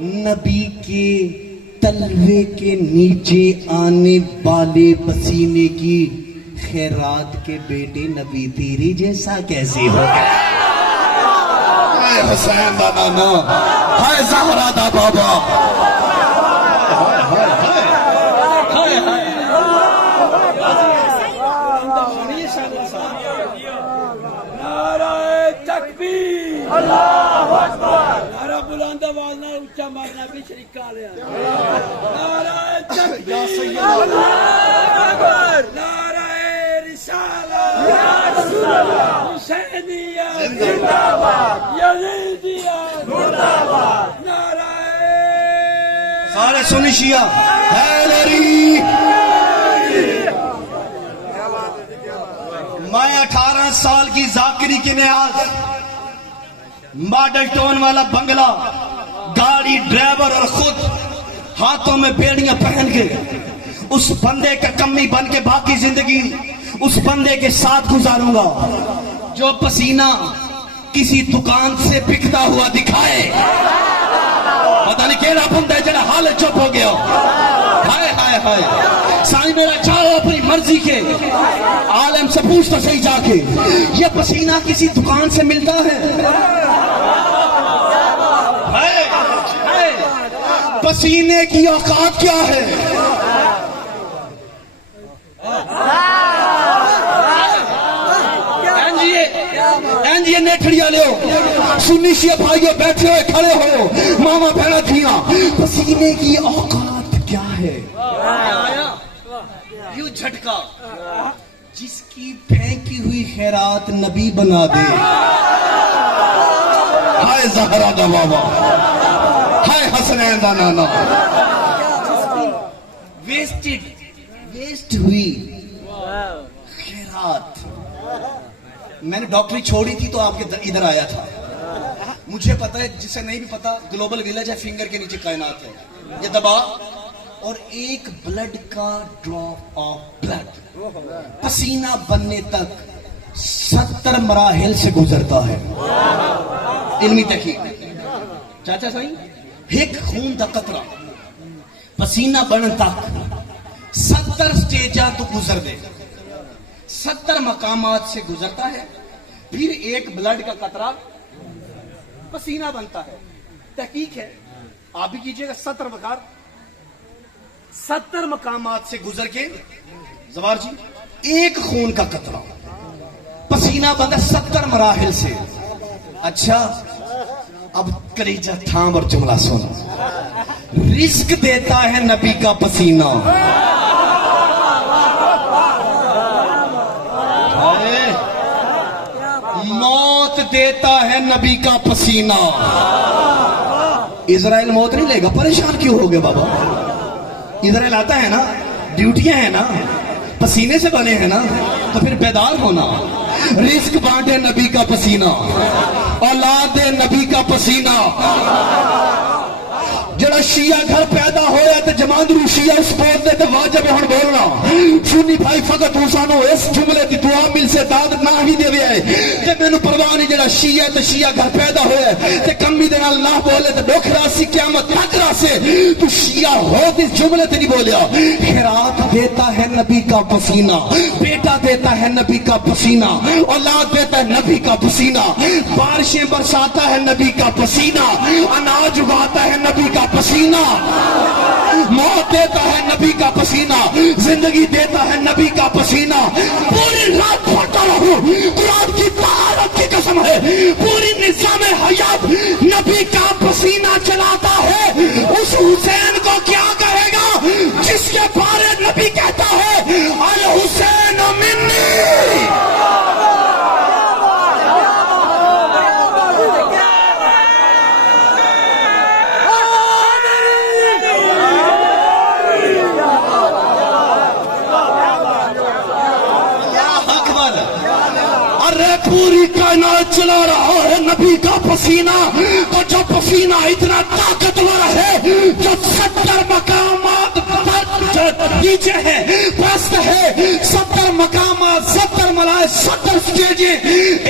नबी के तलवे के नीचे आने वाले पसीने की खैरात के बेटे नबी तेरी जैसा कैसे हो गया? हुसैन दा नाना, हाय ज़हरा दा बाबा, नारे तकबीर, अल्लाहु अकबर। नारा बुलंद आवाज नाल ऊंचा मारना भी शरीका लिया। नारे तकबीर, अल्लाहु अकबर। नारे रिसालत, या रसूल अल्लाह। हुसैनिया जिंदाबाद, यजीदिया मुर्दाबाद। नारे सारे सुन्नी शिया हैदरी। मैं 18 साल की जाकिरी की न्याज, मॉडल टोन वाला बंगला, गाड़ी, ड्राइवर और खुद हाथों में बेड़ियां पहन के उस बंदे का कमी बन के बाकी जिंदगी उस बंदे के साथ गुजारूंगा जो पसीना किसी दुकान से बिकता हुआ दिखाए। पता नहीं केड़ा बंदा जरा हाल चुप हो गया। हाय हाय हाय, साईं मेरा चाहो अपनी मर्जी के, आलम से पूछ तो सही जाके, ये पसीना किसी दुकान से मिलता है? हाय हाय, पसीने की औकात क्या है? ये नेठड़िया लो, सुन्नी शिया भाइयों बैठे हुए खड़े हो, मामा बहना थिया, पसीने की औकात क्या है? यूं झटका जिसकी फेंकी हुई खैरात नबी बना दे। हाय ज़हरा दा बाबा, हाय हसनैन दा नाना। वेस्ट हुई खैरात। मैंने डॉक्टरी छोड़ी थी तो आपके इधर आया था। मुझे पता है, जिसे नहीं भी पता, ग्लोबल विलेज है, फिंगर के नीचे कायनात है। ये दबा और एक ब्लड का ड्रॉप ऑफ ब्लड पसीना बनने तक 70 मराहिल से गुजरता है। इल्मी तहकीक चाचा सही, एक खून का कतरा पसीना बनने तक 70 स्टेजा तो गुजर दे, 70 मकामात से गुजरता है, फिर एक ब्लड का कतरा पसीना बनता है। तहकीक है, आप भी कीजिएगा। 70 मकामात से गुजर के जवार जी, एक खून का कतरा पसीना बनता 70 मराहिल से। अच्छा, अब कलीजा थाम और जुमला सुनो। रिस्क देता है नबी का पसीना। मौत देता है नबी का पसीना। इजराइल मौत नहीं लेगा, परेशान क्यों हो गए बाबा? इजराइल आता है ना, ड्यूटियां है ना, पसीने से बने हैं ना, तो फिर बेदार होना। रिस्क बांटे नबी का पसीना, औलाद दे नबी का पसीना। जड़ा शिया घर पैदा होया ते जमांदरू शिया उस बोलते ते वाजिब हुन बोलना। सुन्नी भाई फकत हुसानो इस जुमले दी दुआ मिल से दाद ना ही देवे है ते मेनू परवाह नहीं। जड़ा शिया ते शिया घर पैदा होया ते कमी दे नाल ना बोले ते दुख रासी क़यामत तक रासे। तू शिया हो इस जुमले ते नहीं बोलिया। खैरात देता है नबी का पसीना, बेटा देता है नबी का पसीना, औलाद देता है नबी का पसीना, बारिशें बरसाता है नबी का पसीना, अनाज उगाता है नबी का पसीना, मौत देता है नबी का पसीना, जिंदगी देता है नबी का पसीना। पूरी रात पढ़ता रहूं, कुरान की तारीफ की कसम है, पूरी निज़ाम हयात नबी का पसीना चलाता है। उस हुसैन को क्या कहेगा जिसके बारे नबी कहता है अल हुसैन मिन्नी। पूरी कायनात चला रहा है नबी का पसीना। तो जो पसीना इतना ताकतवर है, जो 70 मकामात नीचे है, पस्त है, 70 मकामात, 70 मलाए, 70 स्टेजें,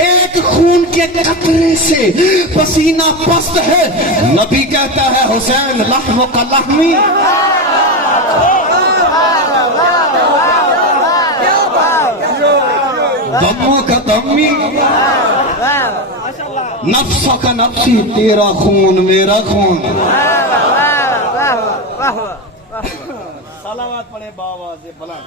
एक खून के कतरे से पसीना पस्त है। नबी कहता है हुसैन लहमो का लहमी, दम्मो का दम्मी, नफ्सों का नफ्सी, तेरा खून मेरा खून। सलावत पढ़े बाबा से बुलंद।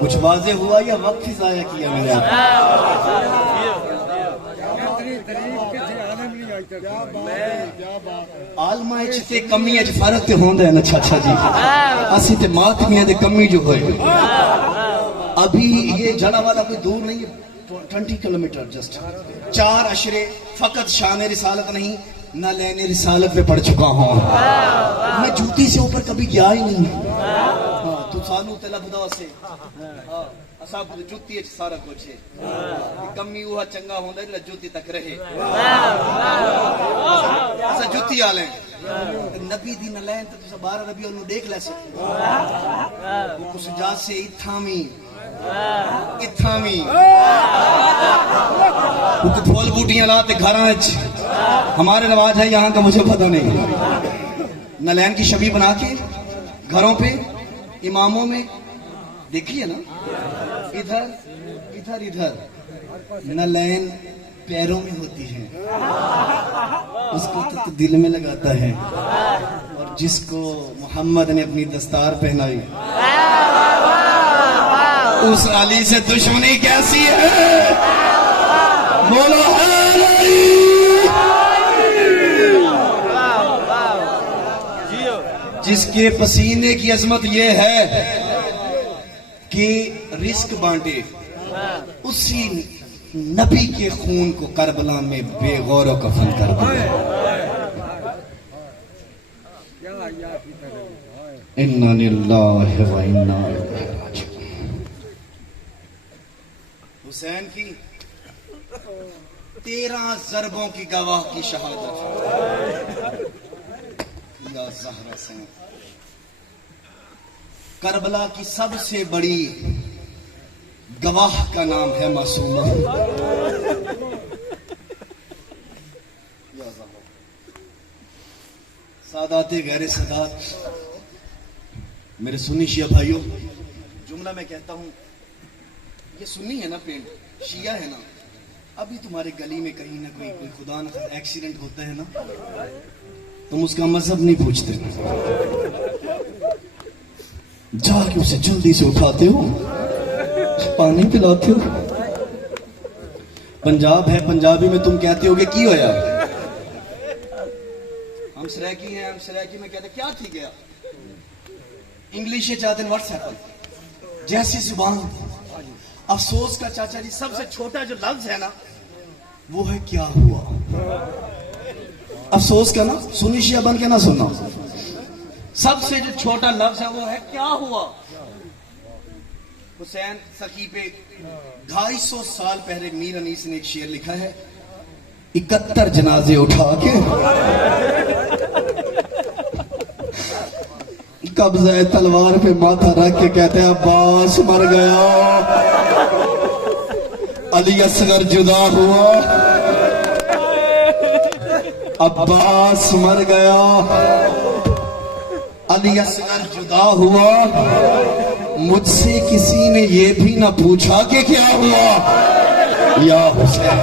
कुछ वाजे हुआ या वक्त ही जाया किया मेरा? आलमा ते कमी च फर्क तो होंदा है ना चाचा जी। असी ते मातमियां दे कमी जो होए। अभी ये जड़ा वाला कोई दूर नहीं है, 20 किलोमीटर जस्ट। 4 अशरे फकत शान रिसालत नहीं, न लेने रिसालत पे पढ़ चुका हूँ मैं। जूती से ऊपर कभी गया ही नहीं। तू सानू ते लभदा से असा जूती च सारा कुछ है। कमी वो चंगा होंदा जेड़ा जूती तक रहे। असा जूती आले नबी दी न लैन ते तुसा 12 रबी ओनु देख ले सके। वो कुछ जात से इथामी फूल बूटियां लाते घर। हमारे रिवाज है यहाँ का, मुझे पता नहीं। नलैन की छवि बना के घरों पे इमामों में देखिए ना, इधर इधर इधर नलैन पैरों में होती है, उसको तो दिल में लगाता है। और जिसको मोहम्मद ने अपनी दस्तार पहनाई, उस अली से दुश्मनी कैसी है? बोलो है जिसके पसीने की अजमत यह है कि रिस्क बांटे, उसी नबी के खून को करबला में बेगौर कफन कर दिया। इन्ना लिल्लाहि व इन्ना इलैहि राजिऊन। हुसैन की 13 ज़रबों की गवाह की शहादत। या ज़हरा से करबला की सबसे बड़ी गवाह का नाम है मासूमा। सादाते गैर सादात, मेरे सुन्नी शिया भाइयों, जुमला मैं कहता हूं, ये सुन्नी है ना पेंट, शिया है ना, अभी तुम्हारे गली में कहीं ना कोई खुदा न खास्ता एक्सीडेंट होता है ना, तुम उसका मजहब नहीं पूछते, जाके उसे जल्दी से उठाते हो, पानी पिलाते हो। पंजाब है, पंजाबी में तुम कहते हो कि की होया, हम सराकी हैं, हम सराकी में कहते क्या थी गया, इंग्लिश ये चाहते हैं व्हाट्सएप, जैसी जुबान। अफसोस का चाचा जी सबसे छोटा जो लफ्ज है ना वो है क्या हुआ। अफसोस का ना, सुन्नी शिया बन के ना सुनना, सबसे जो छोटा लफ्ज है वो है क्या हुआ। हुसैन सखी पे 250 साल पहले मीर अनीस ने एक शेर लिखा है, 71 जनाजे उठा के कब्जा तलवार पे माथा रख के कहते हैं अब्बास मर गया, अली असगर जुदा हुआ, अब्बास मर गया, अली असगर जुदा हुआ, मुझसे किसी ने ये भी ना पूछा कि क्या हुआ। या हुसैन,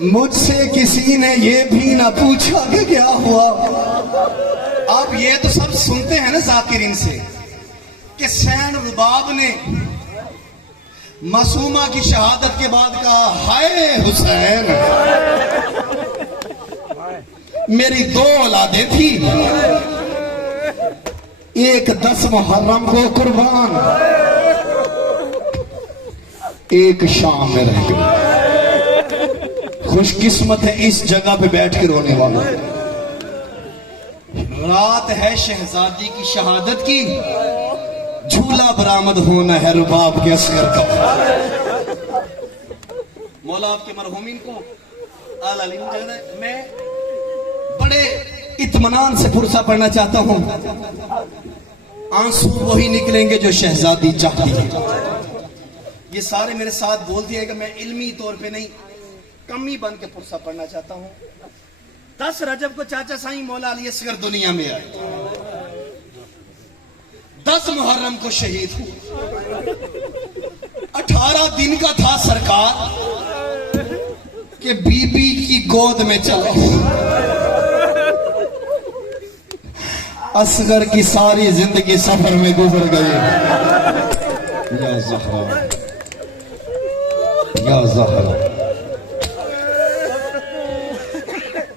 मुझसे किसी ने ये भी ना पूछा कि क्या हुआ। अब ये तो सब सुनते हैं ना जाकिरीन से कि सैन रुबाब ने मासूमा की शहादत के बाद कहा, हाय हुसैन, मेरी 2 औलादें थी, एक 10 मुहर्रम को कुर्बान, एक शाम में रह गई। खुशकिस्मत है इस जगह पे बैठ के रोने वाला। रात है शहजादी की शहादत की, झूला बरामद होना है रुबाब के असगर का। मौला आपके मरहूमीन को आला अलीम जगह मैं बड़े इत्मीनान से पुरसा पढ़ना चाहता हूं, आंसू वही निकलेंगे जो शहजादी चाहती है। ये सारे मेरे साथ बोल दिएगा, मैं इल्मी तौर पे नहीं कमी बन के पुरसा पढ़ना चाहता हूं। 10 रजब को चाचा साईं मौला अली असगर दुनिया में आए, 10 मुहर्रम को शहीद हुए, 18 दिन का था सरकार के बीबी की गोद में चला। असगर की सारी जिंदगी सफर में गुजर गई। या ज़हरा, या ज़हरा।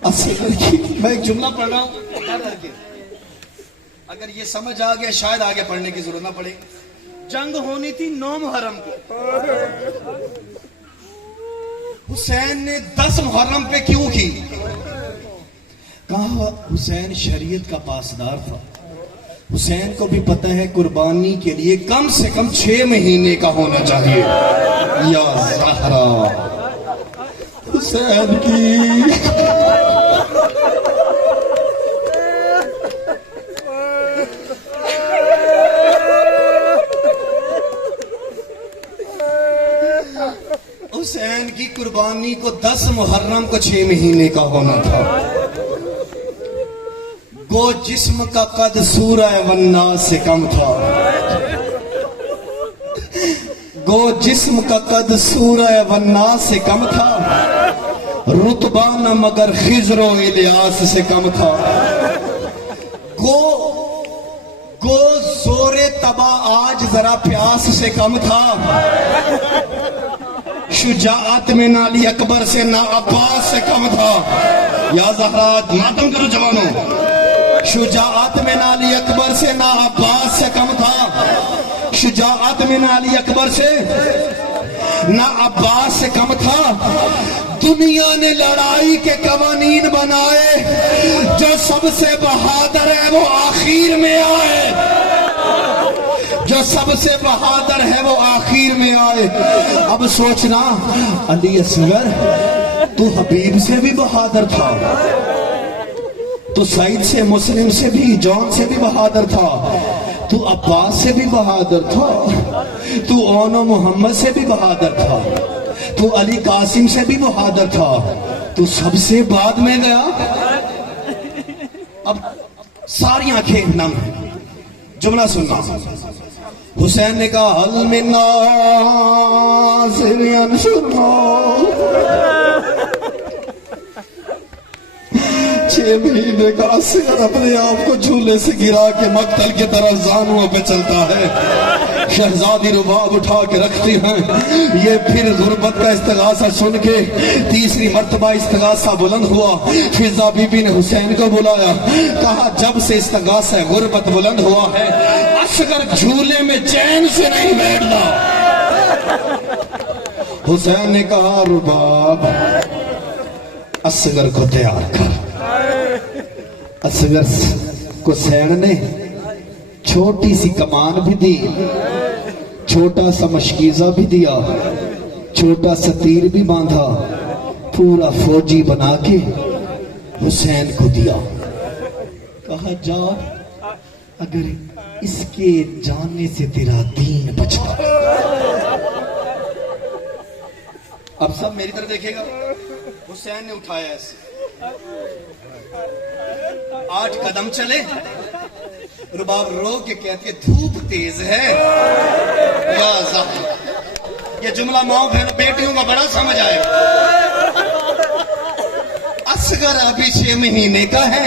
असगर की, मैं एक जुमला पढ़ रहा हूं, अगर ये समझ आ गया शायद आगे पढ़ने की जरूरत ना पड़े। जंग होनी थी 9 मुहर्रम को, हुसैन ने 10 मुहर्रम पे क्यों की? कहा हुसैन शरीयत का पासदार था, हुसैन को भी पता है कुर्बानी के लिए कम से कम 6 महीने का होना चाहिए। या ज़हरा, हुसैन की हुसैन की कुर्बानी को 10 मुहर्रम को 6 महीने का होना था। गो जिस्म का कद सूरह वन्नास से कम था, गो जिस्म का कद सूरह वन्नास से कम था, रुतबा न मगर खिजरो इलियास से कम था। गो जोरे तबा आज जरा प्यास से कम था, शुजाअत में ना अली अकबर से ना अब्बास से कम था। या ज़हरा, मातम करो जवानों, शुजाअत में ना अली अकबर से ना अब्बास से कम था, शुजाअत में ना अली अकबर से ना अब्बास से कम था। दुनिया ने लड़ाई के कवानीन बनाए, जो सबसे बहादुर है वो आखिर में आए, जो सबसे बहादुर है वो आखिर में आए। अब सोचना, अली असगर तू हबीब से भी बहादुर था, तू सईद से, मुस्लिम से भी, जॉन से भी बहादुर था, तू अब्बास से भी बहादुर था, तू ओनो मोहम्मद से भी बहादुर था, तू अली कासिम से भी बहादुर था, तू सबसे बाद में गया। अब सारी आंखें नम है। जुमला सुनना। हुसैन ने कहा हल मिन्ना 6 महीने का असर अपने आप को झूले से गिरा के मक्तल की तरफ जानुओं पे चलता है। शहजादी रुबाब उठा के रखती हैं। ये फिर गुर्बत का इस्तिगासा सुन के तीसरी मर्तबा इस्तिगासा बुलंद हुआ। फिजा बीबी ने हुसैन को बुलाया, कहा जब से इस्तिगासा गुर्बत बुलंद हुआ है असगर झूले में चैन से नहीं बैठता। हुसैन ने कहा रुबाब असगर को तैयार कर। असगर को सैन ने छोटी सी कमान भी दी, छोटा सा मशकीजा भी दिया, छोटा सा तीर भी बांधा, पूरा फौजी बना के हुसैन को दिया। कहा जा अगर इसके जाने से तेरा दीन बचता। अब सब मेरी तरफ देखेगा। हुसैन ने उठाया ऐसे 8 कदम चले। रुबाब रो के कहती है धूप तेज है। या ज़हरा, ये जुमला माओ बहनों बेटियों का बड़ा समझ आएगा। असगर अभी 6 महीने का है।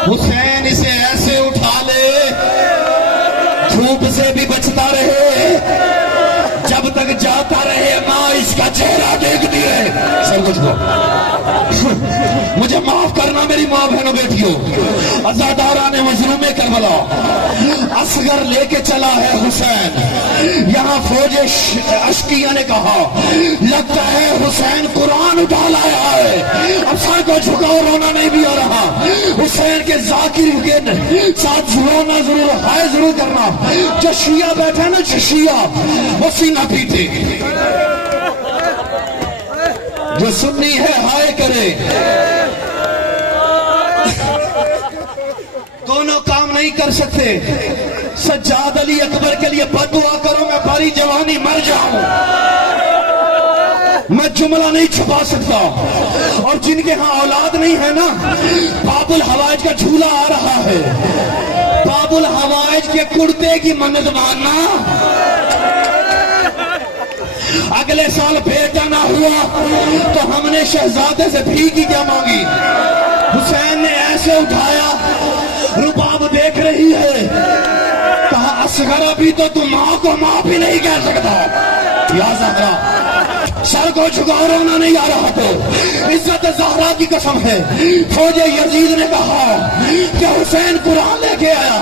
हुसैन इसे ऐसे उठा ले धूप से भी बचता रहे, जब तक जाता रहे माँ इसका चेहरा देखती रहे। सर कुछ मुझे माफ करना मेरी माँ बहनों बेटियों। अज़ादारा ने मजलूमे करबला असगर लेके चला है हुसैन। यहाँ फौज अश्किया ने कहा लगता है हुसैन कुरान उठा लाया है। अब सर को झुकाओ, रोना नहीं भी आ रहा। हुसैन के जाकिर के साथ रोना जरूर, हाय जरूर करना। जो शिया बैठे ना, जो शिया वो सीना पीटे, जो सुन्नी है हाय करे। दोनों काम नहीं कर सकते। सज्जाद अली अकबर के लिए बददुआ करो मैं बारी जवानी मर जाऊं, मैं जुमला नहीं छुपा सकता। और जिनके यहां औलाद नहीं है ना, बाबुल हवाइज का झूला आ रहा है। बाबुल हवाइज के कुर्ते की मन्नत मानना। अगले साल बेटा ना हुआ तो हमने शहजादे से भीख क्या मांगी। हुसैन ने ऐसे उठाया, रुबाब देख रही है। कहा असगर अभी तो तुम माँ को माँ भी नहीं कह सकता। या ज़हरा, सर को झुकाओ, रोना नहीं आ रहा तो इज्जत ज़हरा की कसम है। फौजे यजीद ने कहा कि हुसैन कुरान लेके आया।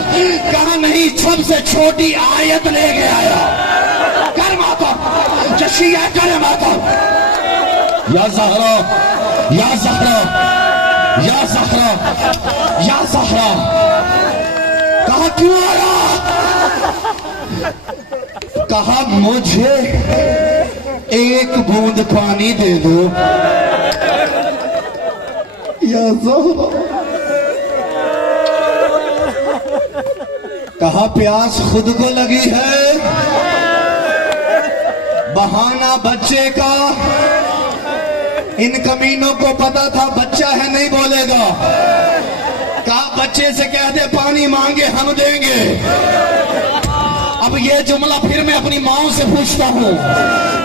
कहा नहीं, सबसे छोटी आयत लेके आया। कर माता जशिया करे माता। या ज़हरा, या ज़हरा, या ज़हरा, या ज़हरा। कहा क्यों आया? कहा मुझे एक बूंद पानी दे दो। या ज़हरा। कहा प्यास खुद को लगी है, बहाना बच्चे का। इन कमीनों को पता था बच्चा है नहीं बोलेगा। कहा बच्चे से कह दे पानी मांगे हम देंगे। अब ये जुमला फिर मैं अपनी माँ से पूछता हूँ,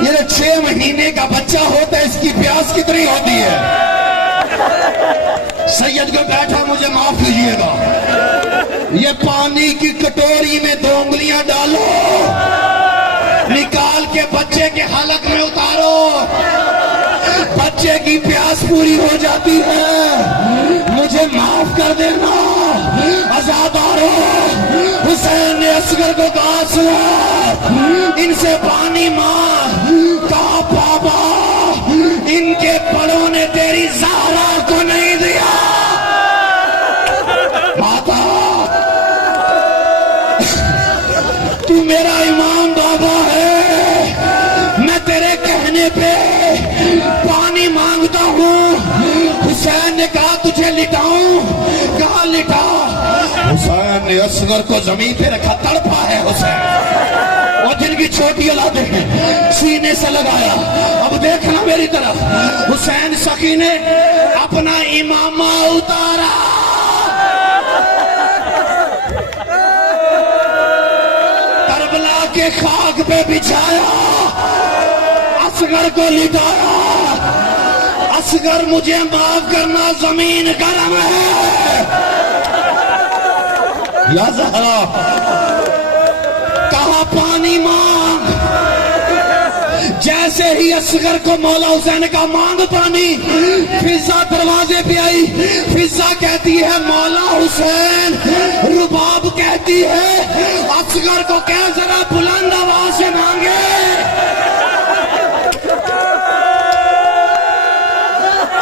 ये 6 महीने का बच्चा होता है, इसकी प्यास कितनी होती है? सैयद को बैठा, मुझे माफ कीजिएगा, ये पानी की कटोरी में 2 उंगलियां डालो, निकाल के बच्चे के हलक में उतारो, बच्चे की प्यास पूरी हो जाती है। मुझे माफ कर देना अज़ादारो। हुसैन ने असगर को कहा सुना, इनसे पानी मांग। कहा बाबा, इनके बड़ों ने तेरी ज़हरा को नहीं दिया। माता, तू मेरा इमाम बाबा है, मैं तेरे कहने पे पानी मांगता हूँ। हुसैन ने कहा तुझे लिटाऊं? कहा लिटा। हुसैन ने असगर को जमीन पे रखा, तड़पा है हुसैन। और जिनकी छोटी औलादें हैं सीने से लगाया। अब देखना मेरी तरफ, हुसैन सखी ने अपना इमामा उतारा, करबला के खाक पे बिछाया, असगर को लिटाया। असगर मुझे माफ करना, जमीन गर्म है। या ज़हरा कहा पानी मांग। जैसे ही असगर को मौला हुसैन का मांग पानी, फिजा दरवाजे पे आई। फिजा कहती है मौला हुसैन। रुबाब कहती है असगर को कह जरा बुलंद आवाज से मांगे।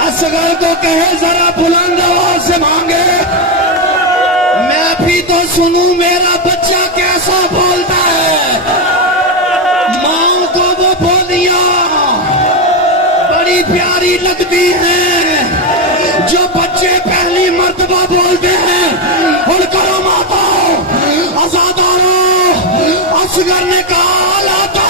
असगर को कहे जरा बुलंद आवाज से मांगे। मैं भी तो सुनूं मेरा बच्चा कैसा बोलता है। मां को वो बोलियां बड़ी प्यारी लगती हैं जो बच्चे पहली मर्तबा बोलते हैं। उन करो माता आजादारो। असगर ने कहा लाता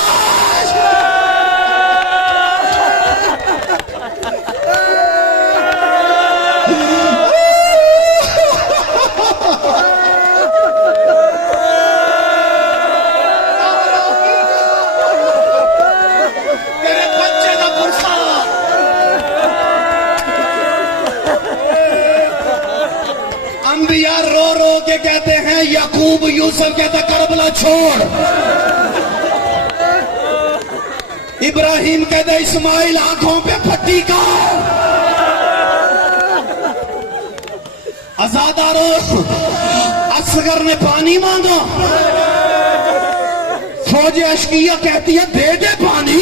रो रो के कहते हैं। याकूब यूसुफ कहता करबला छोड़। इब्राहिम कहते इस्माइल आंखों पे पट्टी का। आजादारो असगर ने पानी मांगा। फौज अशकिया कहती है दे दे पानी।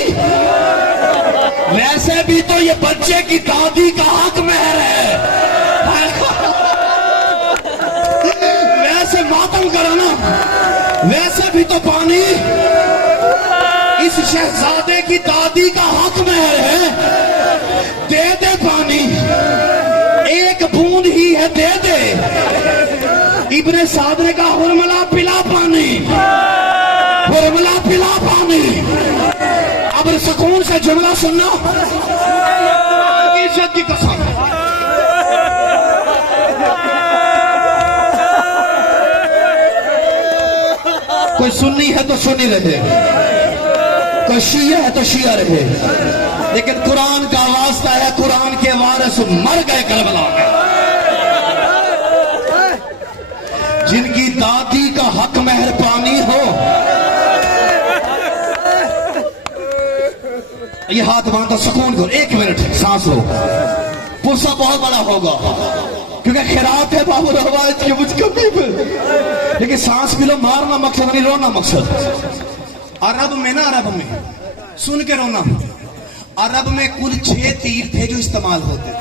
वैसे भी तो ये बच्चे की दादी का हक महर है। वैसे मातम कराना, वैसे भी तो पानी इस शहजादे की दादी का हक महर है। दे दे पानी, एक बूंद ही है दे दे। इब्ने साद ने कहा हुरमला पिला पानी, हुरमला पिला पानी। अब सुकून से जुमला सुनना, इज्जत की कसम। कोई सुन्नी है तो सुन्नी रहे, कोई शिया है तो शिया रहे, लेकिन कुरान का वास्ता है। कुरान के वारिस मर गए करबला में। जिनकी दादी का हक मेहरबानी हो। ये हाथ बांधो, सुकून करो, 1 मिनट सांस लो। पुरसा बहुत बड़ा होगा क्योंकि खैरात है बाबू रवायत की मुझको भी, लेकिन सांस भी लो। मारना मकसद नहीं, रोना मकसद। अरब में ना, अरब में सुन के रोना। अरब में कुल 6 तीर थे जो इस्तेमाल होते थे।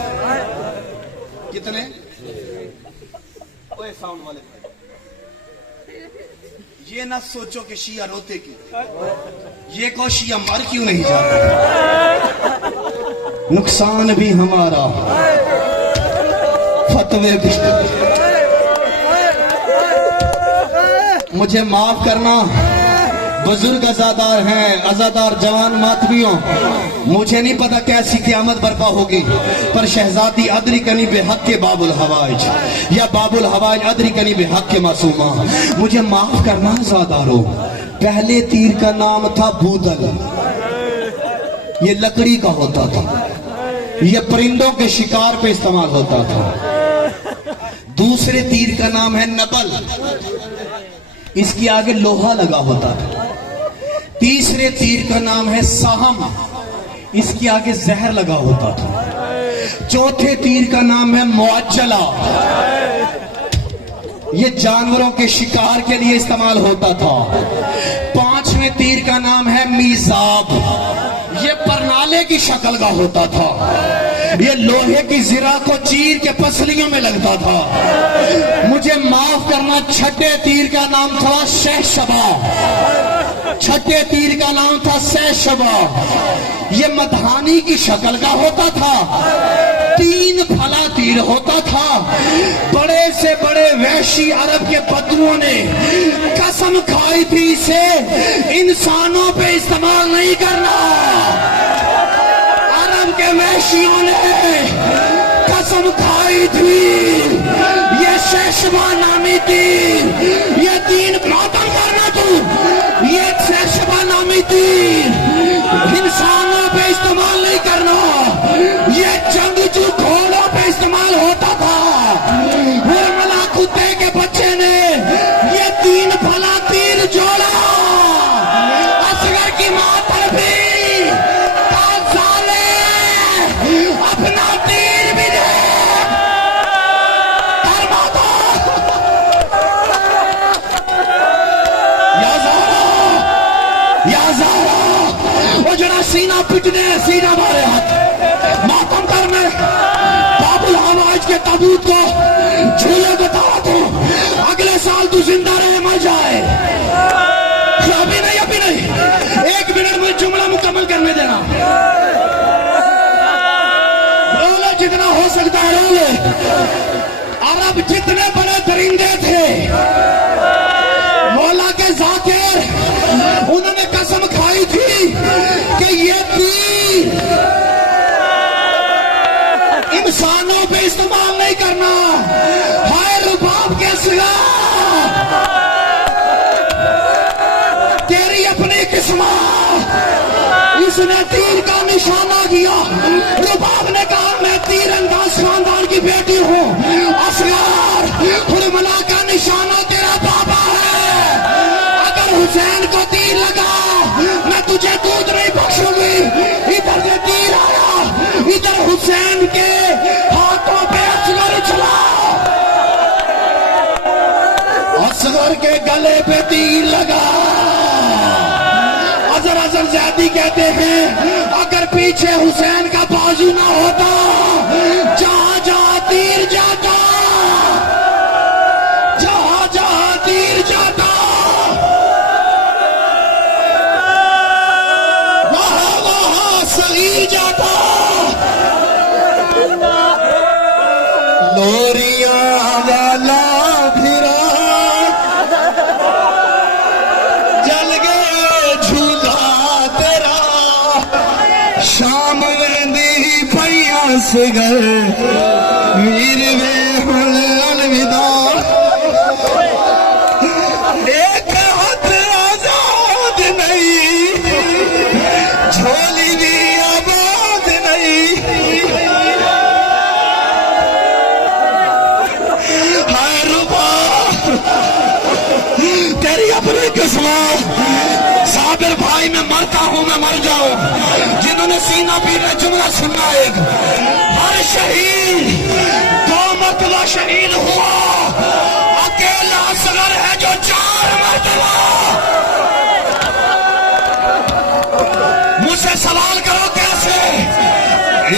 कितने? ओए साउंड वाले भाई, ये ना सोचो कि शिया रोते क्यों, ये को शिया मर क्यों नहीं जाते। नुकसान भी हमारा, फतवे भी। मुझे माफ करना, बुजुर्ग अजादार हैं, अजादार जवान मातमियों। मुझे नहीं पता कैसी क़यामत बर्पा होगी, पर शहजादी अदरी कनी बेहक के बाबुल हवाइज या बाबुल हवाइज अदरी कनी बेहक के मासूमा। मुझे माफ करना अजादारो। पहले तीर का नाम था बूदल, ये लकड़ी का होता था, ये परिंदों के शिकार पे इस्तेमाल होता था। दूसरे तीर का नाम है नबल, इसके आगे लोहा लगा होता था। तीसरे तीर का नाम है साहम, इसके आगे जहर लगा होता था। चौथे तीर का नाम है मुअज्जला, ये जानवरों के शिकार के लिए इस्तेमाल होता था। पांचवें तीर का नाम है मीजाब, ये परनाले की शक्ल का होता था, ये लोहे की जिरा को चीर के पसलियों में लगता था। मुझे माफ करना, छठे तीर का नाम था शहशबा, छठे तीर का नाम था शहशबा, ये मधानी की शक्ल का होता था। 3 फला तीर तीर होता था। बड़े से बड़े वैशी अरब के बदरुओं ने कसम खाई थी इसे इंसानों पे इस्तेमाल नहीं करना। अरब के वैशियों ने कसम खाई थी ये शेषवा नामी तीर, ये तीन मातम करना तू, ये शेषवा नामी तीर इंसानों पे इस्तेमाल नहीं करना। ये जंगजू घोड़ों पे इस्तेमाल होता था। उर्मिला कुत्ते के बच्चे ने ये तीन फला तीर जोड़ा। असगर की मां पर भी साले अपना तीर भी दे जरा सीना पिटने सीना मारे हाथ मातम कर में बाबुल हवाज के ताबूत को झूले बतावा तू अगले साल तू जिंदा रहे मर जाए। अभी नहीं 1 मिनट में जुमला मुकम्मल करने देना। रोले जितना हो सकता है रोले। अरब जितने बड़े दरिंदे थे मौला के जाकिर उन्होंने कसम खाई थी कि ये तीर इंसानों पे इस्तेमाल नहीं करना। हाय रुबाब के सिवा तेरी अपनी किस्मत। इसने तीर का निशाना किया। रुबाब ने कहा मैं तीरंदाज खानदान की बेटी हूँ। असगर हुरमला का निशाना तेरा बाबा है। अगर हुसैन को तीर लगा मैं तुझे दूध नहीं बख्शूंगी। इधर से तीर आया, इधर हुसैन के हाथों पे असगर उछला। असगर के गले पे तीर लगा। अजर ज़ैदी कहते हैं अगर पीछे हुसैन का बाजू ना होता जहां जहां तीर जाता, जहां जहां तीर जाता वहां वहां सगीर जाता। लोरिया वाला फिरा जल गए झूला तेरा। शाम वेंदी पैया सगर वीर वे हुल अलविदा। एक हाथ आजाद नहीं झोली भी आबाद नहीं। हाय रुबा तेरी अपनी किस्मत। साबिर भाई मैं मरता हूं मैं मर जाऊं। जिन्होंने सीना पीना जुमला सुनना एक हर शहीद 2 मरतबा शहीद हुआ। अकेला असगर है जो 4 मरतबा। मुझसे सवाल करो कैसे?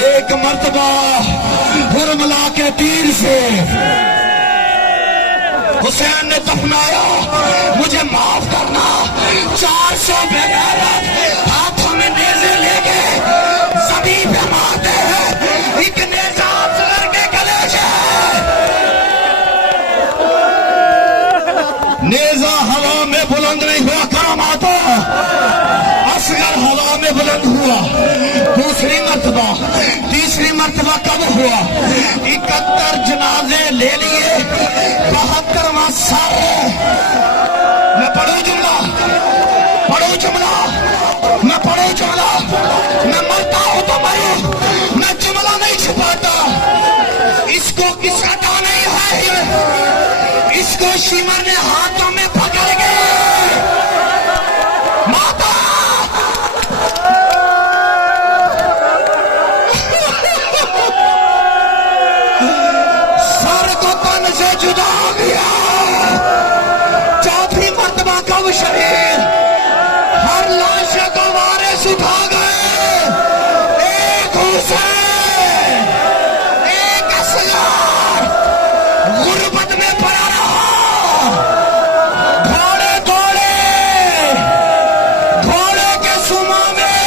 1 मरतबा हुरमला के तीर से हुसैन ने दफनाया। मुझे माफ करना 400 बेगैरत हाथों में नेज़े लेके ज़मीन पे मारते हैं। एक नेज़ा असगर के गले से। नेज़ा हवा में बुलंद नहीं हुआ काम आता। असगर हवा में बुलंद हुआ। दूसरी मर्तबा तीसरी मर्तबा कब हुआ? 71 जनाजे ले लिए 72वां सर। मैं पढ़ू जुमला मैं पढ़ू जुमला। मैं मरता हूं तो मरूं, मैं जुमला नहीं छुपाता। इसको किसका का नहीं है ये? इसको शिमर ने हाथों में पकड़ के माता सर को तन से जुदा हो गया। 4थी मर्तबा कब शहीद? हर लाश को वारिस उठा गए। एक हुसैन एक असगर गुर्बत में पड़ा रहा। घोड़े दौड़े घोड़े के सुमा में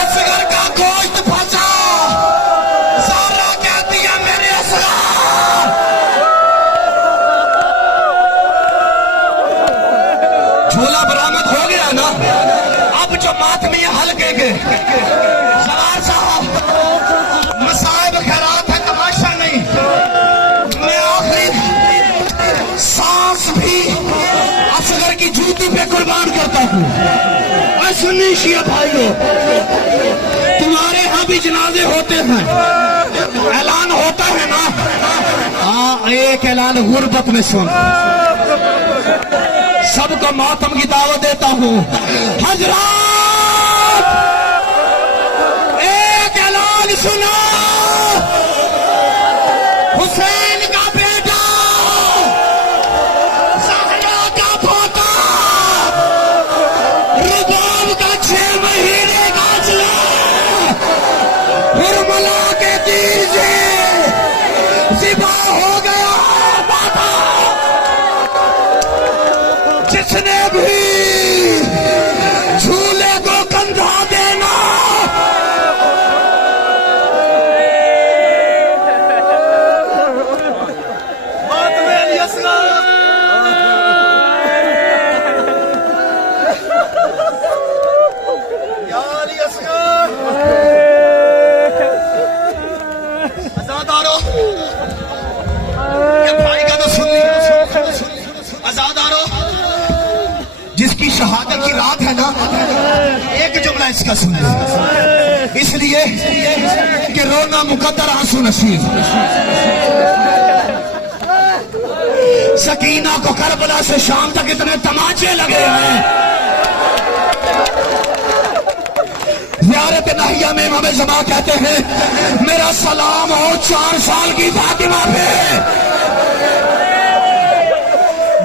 असगर का गोश्त फंसा। सारा कहती है सुन्नी शिया भाइयों, तुम्हारे यहाँ भी जनाजे होते हैं, ऐलान होता है ना? हाँ, एक ऐलान गुर्बत में सुन, सबको मातम की दावत देता हूँ। हजरात, एक ऐलान सुनो, हुसैन का बेटा, ज़हरा का पोता, रुबाब का 6 महीने का अजला, हुरमला के तीर से ज़िबा हो गया। जिसने भी झूले को कंधा देना, आजादारो, ये भाई का तो सुन लिया। आजादारो, जिसकी शहादत की रात है ना, एक जुमला इसका सुन ले, इसलिए कि रोना मुकद्दर आंसू नसीब। सकीना को करबला से शाम तक इतने तमाचे लगे हैं। ज़ियारत नाहिया में इमाम ज़मा कहते हैं, मेरा सलाम हो 4 साल की फातिमा पे,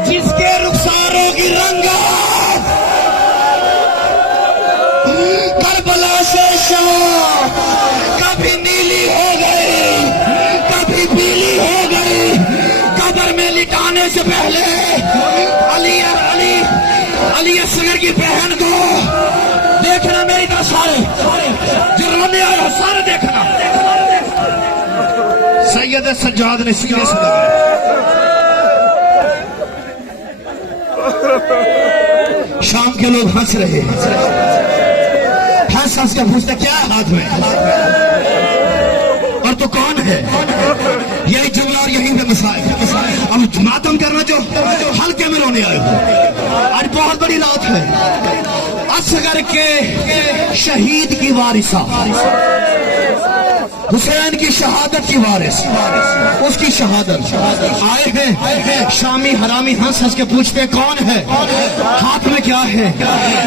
जिसके रुखसारों की रंगत करबला से शाम कभी नीली हो गई, कभी पीली हो गई। कब्र में लिटाने से पहले अली असगर की बहन को देखना, मेरी तरह सारे जो रोने आए हो सारे देखना। सैयद सज्जाद ने सीने से शाम के लोग हंस रहे हैं, हंस हंस के पूछते क्या है हाथ में, और तो कौन है? यही जुमला और यही पे मसाइल। अब मातम करना जो हल्के में रोने आए हो। आज बहुत बड़ी रात है, असगर के शहीद की वारिसा, हुसैन की शहादत की वारिस, उसकी शहादत आए हैं। शामी हरामी हंस हंस के पूछते कौन है, हाथ में क्या है?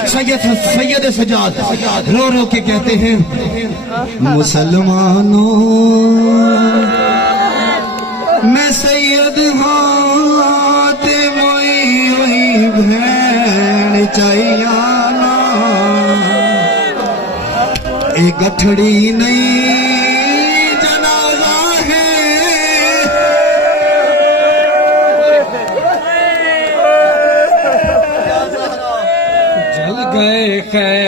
सैयद सज्जाद रो रो के कहते हैं, मुसलमानों मैं सैयद हाते मोई वही भैन चाहियाना, एक गठड़ी नहीं जनाजा है। जल गए खैर